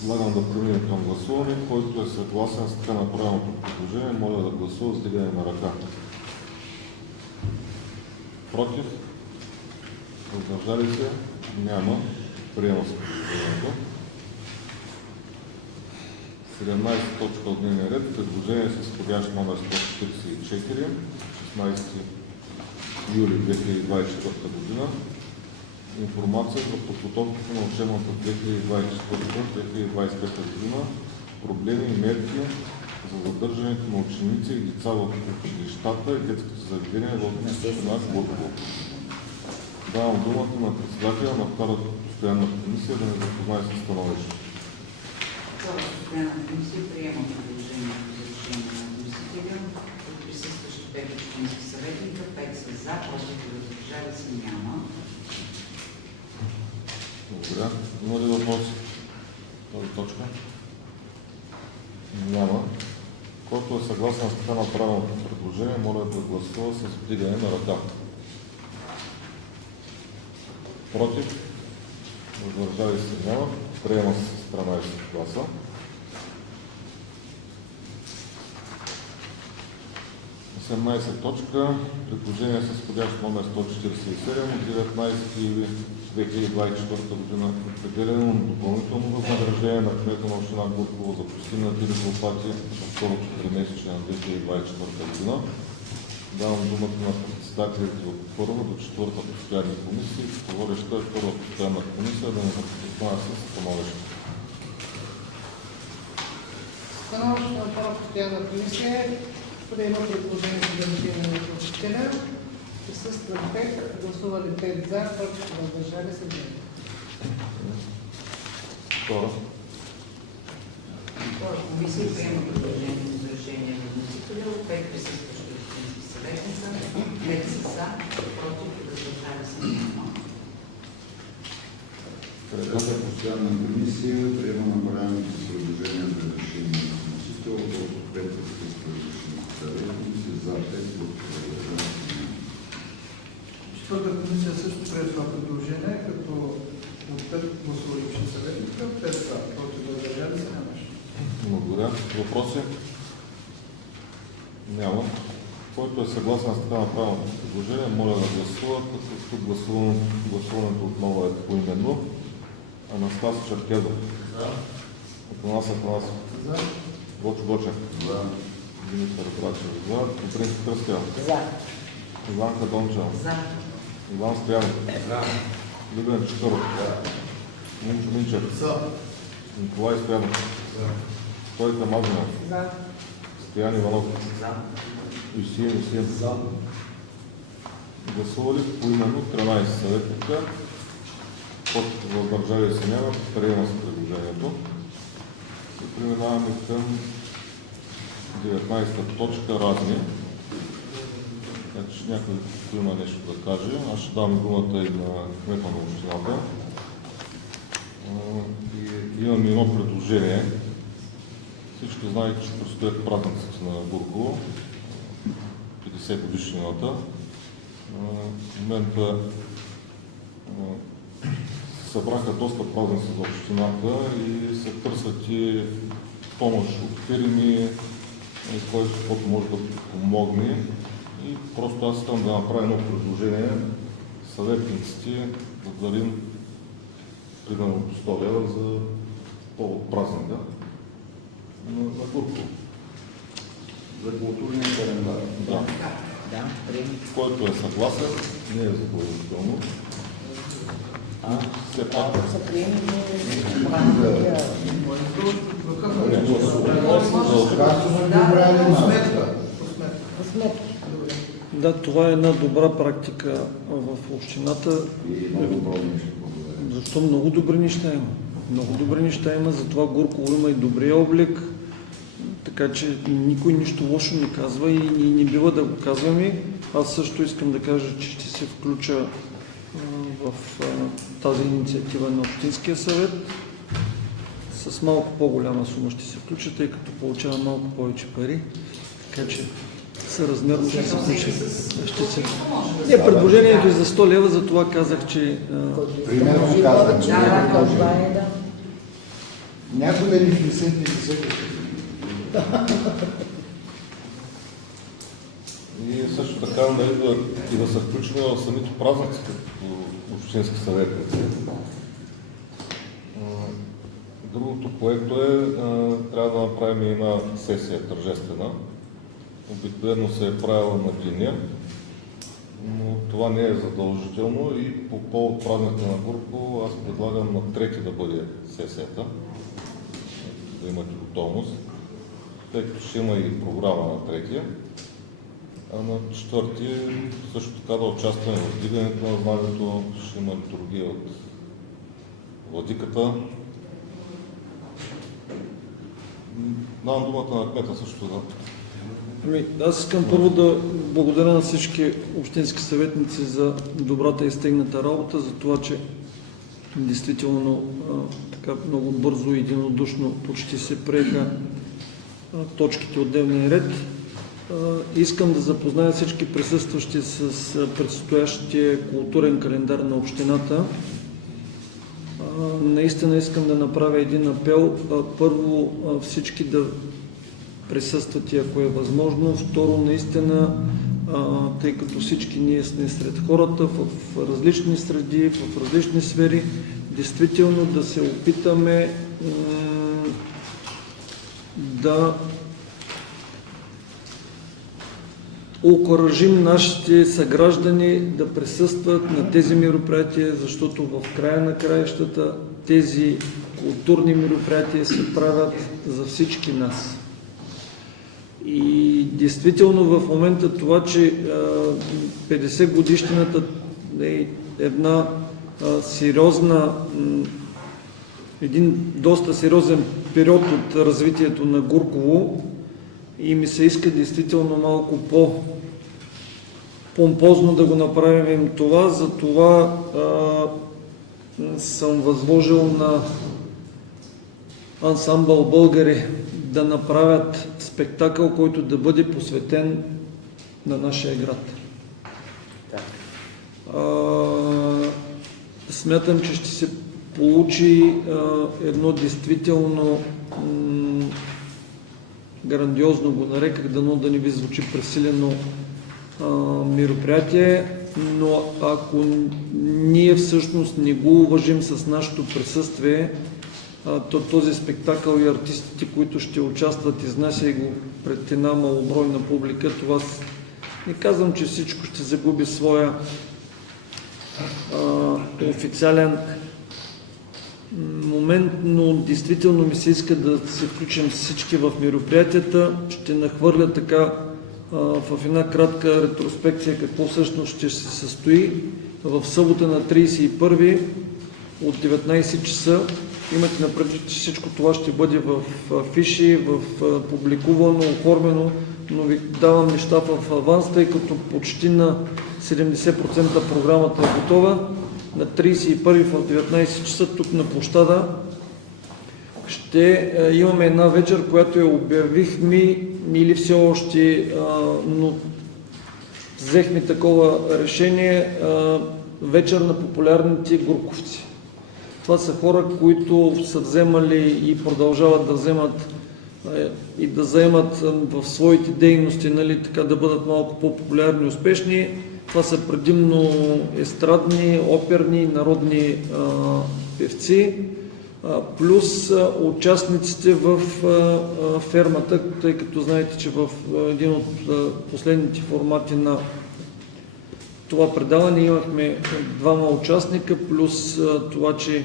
Предлагам да преминем към гласуване. Който е съгласен с така направеното предложение, моля да гласува с дигане на ръка. Против? Въздържали се? Няма. Приема се предложението. 17 точка от дневния ред. Предложение с входящ номер 144, 16 юли 2024 година. Информация за подготовката на учебната 2024-2025 година, проблеми и мерки за задържането на ученици и деца в училищата и детските заведения в община Гурково. Давам думата на председателя на втората постоянна комисия да ни запознае с становище. Втора постоянна комисия приема предложението за решение на вносителя от присъстващи 5 общински съветника, 5 са за, против и въздържали се няма. Благодаря. Има ли въпроси? Тази точка? Няма. Който е съгласен с така направеното предложение, моля да гласува с вдигане на ръка. Против? Въздържали се няма. Приема се с 13 гласа. Точка. Предложение с входящ номер 147 от 19 юли 2024 година. Определено на допълнително възнаграждение на кмета на община Гурково за постигнати резултати на второто тримесечие на 2024 година. Давам думата на председателите от първа до четвърта постоянна комисия. Говореща е първа постоянна комисия да ни запознае с становище. Становището на първа постоянна комисия приема предложението за решение на вносителя. Присъства 5, гласували 5 за, против и въздържали се 9. Втора. Втора комисия приема предложението за решение на вносителя от 5 присъстващи общински съветника, 5 са за, против и въздържали се няма. Трета постоянна комисия приема направеното предложение за решение на вносител от 5 присъстващи съветници за 5 от предложението. Четвърта комисия също прие това предложение, като от 5 гласували общински съветника, 5 за, против въздържали се нямаше. Благодаря. Въпроси? Няма. Който е съгласен с така направеното предложение, моля да гласува, като тук гласуването отново е поименно. Анастас Черкезов. За. Атанас Атанасов. За. Гочо Гочев. За. Димитър Брачев. За. Копрински Кръстева. За. Иванка Дончева. За. Иван Стоянов. За. Любен Чукаров. Минчо Минчев. За. Николай Стоянов. За. Стойка Мазанов. За. Стоян Иванов. За. Юсиен. За. Гласували поименно 13 съветника. Против въздържали се няма. Приема се предложението. И преминаваме към 19 точка разни. Значи някой има нещо да каже. Аз ще дам думата и на кмета на общината. И имам едно предложение. Всички знаете, че предстоят празниците на Гурково, 50 годишнината. В момента се събраха доста празници за общината и се търсят и помощ от фирми, който може да помогне. И просто аз искам да направя едно предложение съветниците да дарим примерно 100 лева за повод празника на Гурково. За културния календар. Да. Да, приема. Който е съгласен, не е задължително. Все пак. Да, това е една добра практика в общината. И много добро нещо. Защо много добри неща има? Много добри неща има, затова Гурково има и добрия облик, така че никой нищо лошо не казва и не бива да го казваме. Аз също искам да кажа, че ще се включа в тази инициатива на Общинския съвет. С малко по-голяма сума ще се включа, тъй като получавам малко повече пари, така че съразмерно ще се включи. Не, предложението е за 100 лева, затова казах, че... Примерно казвам, че това е, да. някой да ни внесе 50. И също така да се включим в самите празници като общински съветници. Другото, което трябва да направим една сесия тържествена. Обикновено се е правила на деня, но това не е задължително и по повод празника на Гурково аз предлагам на 3 да бъде сесията, да имате готовност, тъй като ще има и програма на 3, а на 4 също така да участваме в вдигането на знамето, ще има литургия от владиката. Давам думата на кмета също да. Аз искам първо да благодаря на всички общински съветници за добрата и стегната работа, за това, че действително така много бързо и единодушно почти се приеха точките от дневния ред. Искам да запозная всички присъстващи с предстоящия културен календар на общината. Наистина искам да направя един апел. Първо всички да присъстват и ако е възможно. Второ, наистина, тъй като всички ние сме сред хората в различни среди, в различни сфери, действително да се опитаме да окуражим нашите съграждани да присъстват на тези мероприятия, защото в края на краищата тези културни мероприятия се правят за всички нас. И действително в момента това, че 50 годишнината е една сериозна, един доста сериозен период от развитието на Гурково и ми се иска действително малко по-помпозно да го направим това, затова съм възложил на ансамбъл българи да направят спектакъл, който да бъде посветен на нашия град. Смятам, че ще се получи едно действително грандиозно, го нареках, дано да не ви звучи пресилено мероприятие, но ако ние всъщност не го уважим с нашето присъствие, то този спектакъл и артистите, които ще участват, изнася го пред една малобройна публика, това не казвам, че всичко ще загуби своя официален момент, но действително ми се иска да се включим всички в мероприятията. Ще нахвърля така в една кратка ретроспекция какво всъщност ще се състои. В събота на 31 от 19 часа имате напред, че всичко това ще бъде в афиши, публикувано, оформено, но ви давам неща в аванс, тъй като почти на 70% програмата е готова. На 31 в 19 часа тук на площада ще имаме една вечер, която я обявихме или все още, но взехме такова решение, вечер на популярните гурковци. Това са хора, които са вземали и продължават да вземат и да заемат в своите дейности, нали, така да бъдат малко по-популярни и успешни. Това са предимно естрадни, оперни, народни певци. плюс участниците в фермата, тъй като знаете, че в един от последните формати на това предаване имахме 2 участника, плюс това, че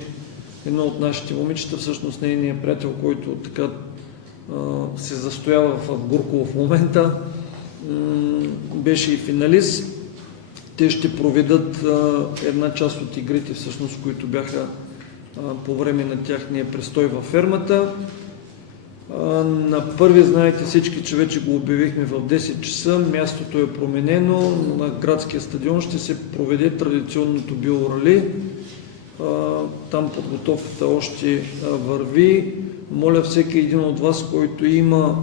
едно от нашите момичета, всъщност нейният приятел, който така се застоява в Гурково в момента, беше и финалист. Те ще проведат една част от игрите, всъщност, които бяха по време на тяхния престой във фермата. На първи, знаете всички, че вече го обявихме в 10 часа, мястото е променено, на градския стадион ще се проведе традиционното биорали. Там подготовката още върви. Моля всеки един от вас, който има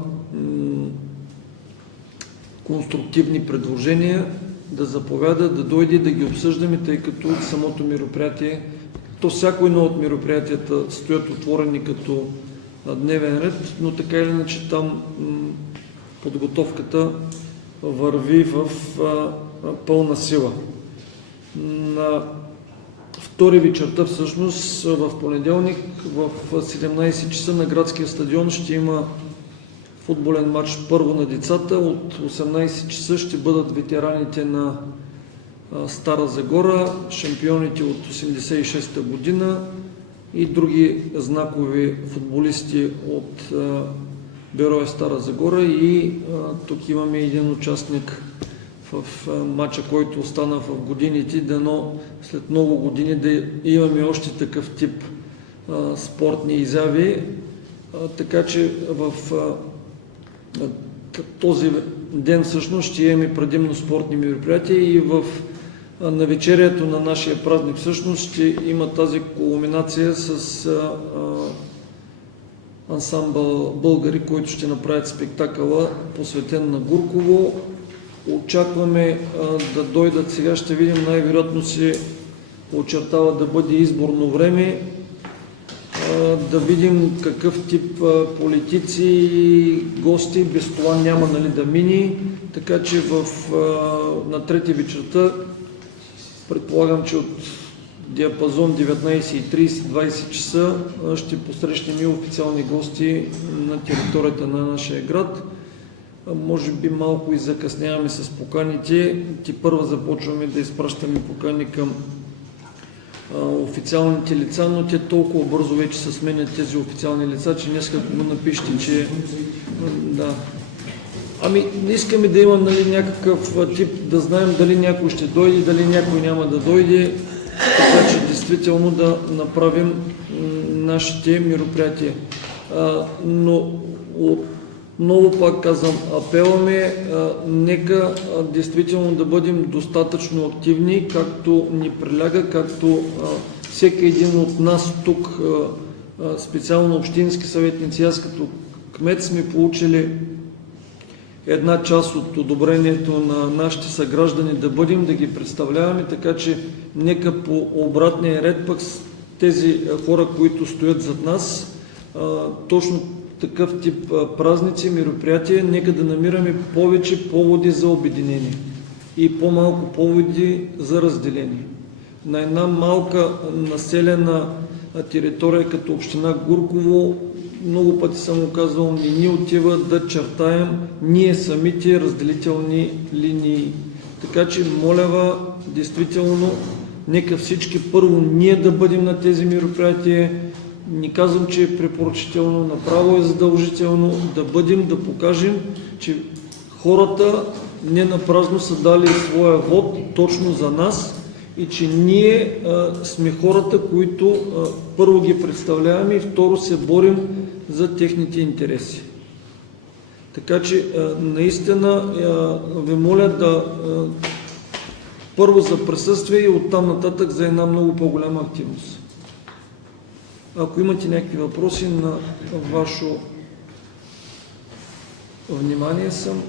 конструктивни предложения, да заповяда, да дойде, да ги обсъждаме, тъй като самото мероприятие, то всяко едно от мероприятията стоят отворени като дневен ред, но така или иначе там подготовката върви в пълна сила. На втори вечерта, всъщност в понеделник в 17 часа на градския стадион ще има футболен матч първо на децата. От 18 часа ще бъдат ветераните на Стара Загора, шампионите от 86-та година и други знакови футболисти от Берое Стара Загора. И тук имаме един участник в матча, който остана в годините, дано след много години да имаме още такъв тип спортни изяви. Така че в този ден всъщност ще имаме предимно спортни мероприятия и на навечерието на нашия празник всъщност ще има тази кулминация с ансамбъл българи, които ще направят спектакъла, посветен на Гурково. Очакваме да дойдат сега, ще видим, най-вероятно се очертава да бъде изборно време, да видим какъв тип политици и гости, без това няма да мини, така че на трети вечерта предполагам, че от диапазон 19:30-20 часа ще посрещнем и официални гости на територията на нашия град. Може би малко и закъсняваме с поканите. Първо започваме да изпращаме покани към официалните лица, но те толкова бързо вече се сменят тези официални лица, че днес като му напишете, че да. Не искаме да има някакъв тип, да знаем дали някой ще дойде, дали някой няма да дойде, така че действително да направим нашите мероприятия. Но отново пак казвам, апеламе, нека действително да бъдем достатъчно активни, както ни приляга, както всеки един от нас тук, специално общински съветници, аз като кмет сме получили една част от одобрението на нашите съграждани да бъдем, да ги представляваме, така че нека по обратния ред пък тези хора, които стоят зад нас, точно такъв тип празници, мероприятия, нека да намираме повече поводи за обединение и по-малко поводи за разделение. На една малка населена територия като община Гурково, много пъти съм казвал, не ни отива да чертаем ние самите разделителни линии. Така че, моля, действително, нека всички първо ние да бъдем на тези мероприятия. Не казвам, че е препоръчително, направо е задължително да бъдем, да покажем, че хората не напразно са дали своя вод точно за нас и че ние сме хората, които първо ги представляваме и второ се борим за техните интереси. Така че наистина ви моля да първо за присъствие и оттам нататък за една много по-голяма активност. Ако имате някакви въпроси, на ваше внимание съм.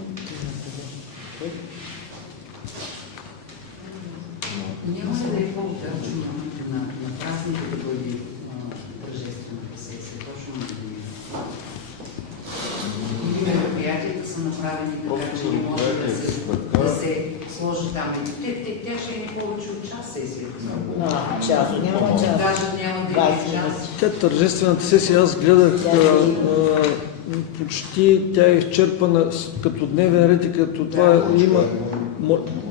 Няма ли да е по-удачно на празника да бъде тържествената сесия? Точно мероприятията са направени така, че не може да се се сложи там. Тя ще е повече от час сесията. Час, няма час. Даже няма да е час. Тя тържествената сесия, аз гледах почти, тя е изчерпана като дневен ред и като това има...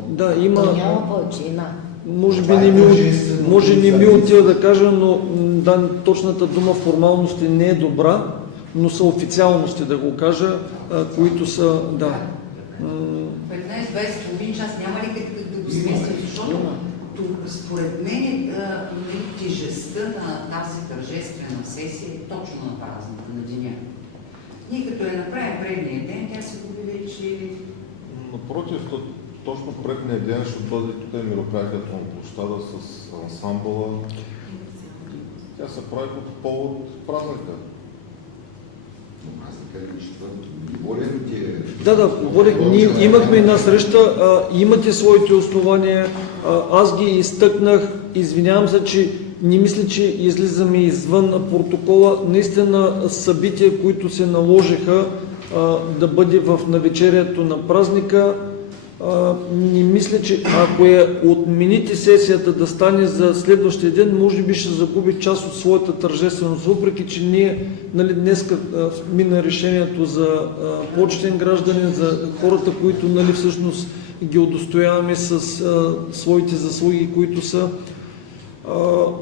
Да, има... Няма повече, има. Може би не ми отива да кажа, но да, точната дума формалности не е добра, но са официалности, да го кажа, които са, да. 15-20 половин час няма ли как да го сместим, защото според мен тежестта на тази тържествена сесия е точно на празника, на деня. Ние като я направим предния ден, тя се губи вече... Напротив, точно предния ден ще бъде тук мероприятието на площада с ансамбъла. Тя се прави по повод празника. Да, говорих, ние имахме една среща, имате своите основания, аз ги изтъкнах, извинявам се, че не мисля, че излизаме извън протокола. Наистина събития, които се наложиха да бъде в навечерието на празника, не мисля, че ако отмените сесията да стане за следващия ден, може би ще загуби част от своята тържественост, въпреки че ние днеска мина решението за почетен гражданин, за хората, които всъщност ги удостояваме с своите заслуги, които са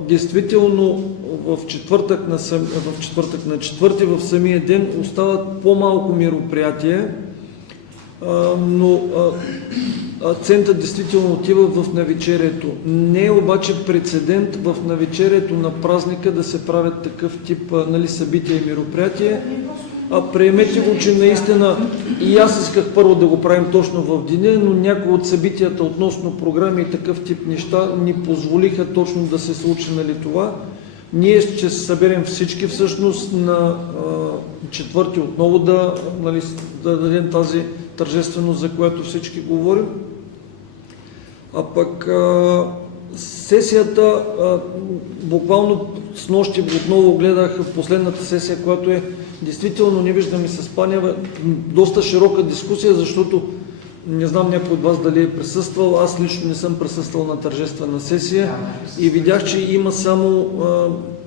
действително в четвъртък на четвърти в самия ден остават по-малко мероприятия, но акцентът действително отива в навечерието. Не е обаче прецедент в навечерието на празника да се правят такъв тип събития и мероприятия. Приемете го, че наистина и аз исках първо да го правим точно в деня, но някои от събитията относно програми и такъв тип неща ни позволиха точно да се случи това. Ние ще се съберем всички всъщност на четвърти отново да дадем тази тържественост, за която всички говорим. А пък сесията, буквално снощи отново гледах последната сесия, която е действително, не виждам и с Паня, доста широка дискусия, защото не знам някой от вас дали е присъствал, аз лично не съм присъствал на тържествена сесия и видях, че има само,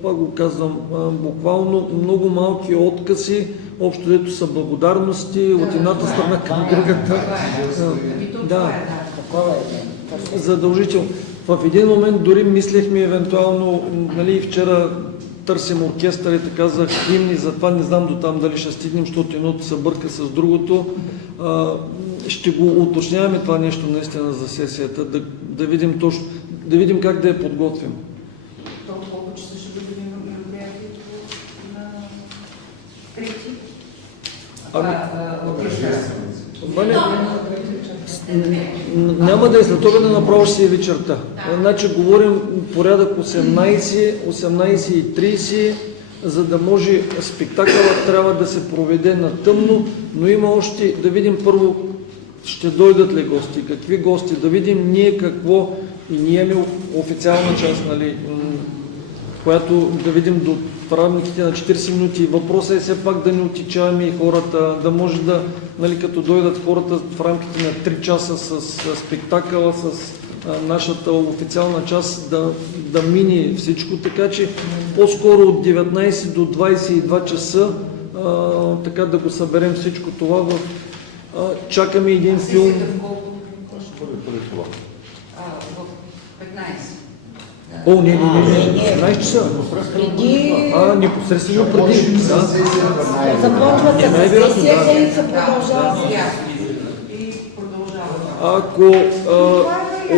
пак го казвам, буквално много малки откази, общо дето са благодарности от едната страна към другата. Да, задължително. В един момент дори мислехме евентуално, вчера търсим оркестър и така за химни, затова не знам до там дали ще стигнем, защото едното се бърка с другото. Ще го уточняваме това нещо наистина за сесията, да видим точно, да видим как да я подготвим. Колко часа ще бъде мероприятието на трети? Няма да е след обеда, направо ще си е вечерта. Значи говорим порядък 18:30, за да може спектакълът трябва да се проведе на тъмно, но има още, да видим първо ще дойдат ли гости, какви гости, да видим ние какво, и ние имаме официална част, която да видим до рамките на 40 минути. Въпросът е все пак да не отичаваме и хората, да може да, като дойдат хората в рамките на 3 часа с спектакъла, с нашата официална част, да мине всичко, така че по-скоро от 19 до 22 часа така да го съберем всичко това. Чакаме един филм. Ще бъде преди това. В 15. Не, 15 часа. Преди... Непосредствено преди. Започва се сесията и се продължава. И продължава. Ако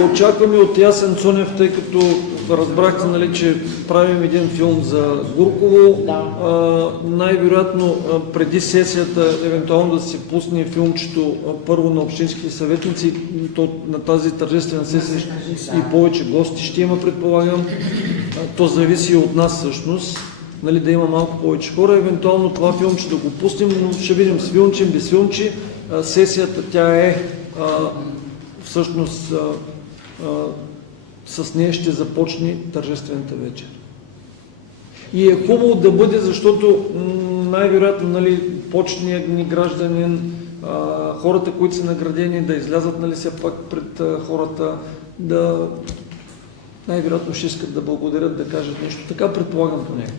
очакваме от Ясен Цонев, тъй като разбрахте, че правим един филм за Гурково, най-вероятно преди сесията, евентуално да се пусне филмчето първо на общински съветници, то на тази тържествена сесия и повече гости ще има, предполагам. То зависи от нас всъщност, да има малко повече хора, евентуално това филмче да го пуснем, но ще видим с филмче, без филмче. Сесията тя е всъщност с нея ще започне тържествената вечер. И е хубаво да бъде, защото най-вероятно почетният ни гражданин, хората, които са наградени, да излязат, нали, все пак пред хората, да най-вероятно ще искат да благодарят, да кажат нещо. Така предполагам по него.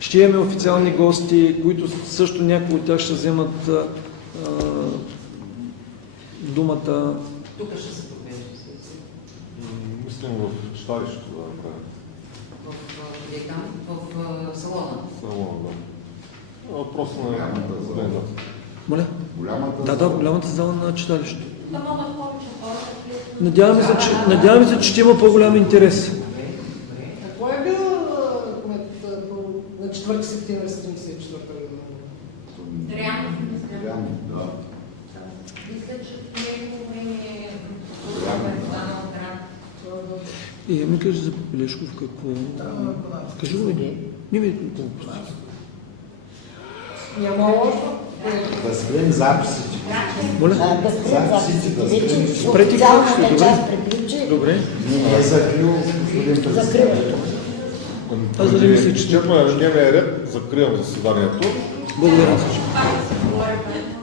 Ще имаме официални гости, които също някои от тях ще вземат думата. Тук ще се провежда сесия. Мислим в читалището да направим. В салона. Само да. Въпрос на ден. Моля? Голямата Да, голямата зала на читалището. Да могат повече хора да Надяваме се, че ще има по-голям интерес. А кой е бил на 4 септември 1974 година? Реално не знам. Реално, да. Мисля, че по него време е Реално, да. станал град. Ми кажи за Попелешков какво... Кажи го ми. Не ми колко. Няма лошо. Да спрем записите. Моля? Да спрем записите. Вече Спрете официалната всичко, част приключи. Добре. Не е закрил господин председател. Закриването. Аз да не мисля, че... Изчерпваме дневния ред, закривам заседанието. Благодаря. Пак се говорим.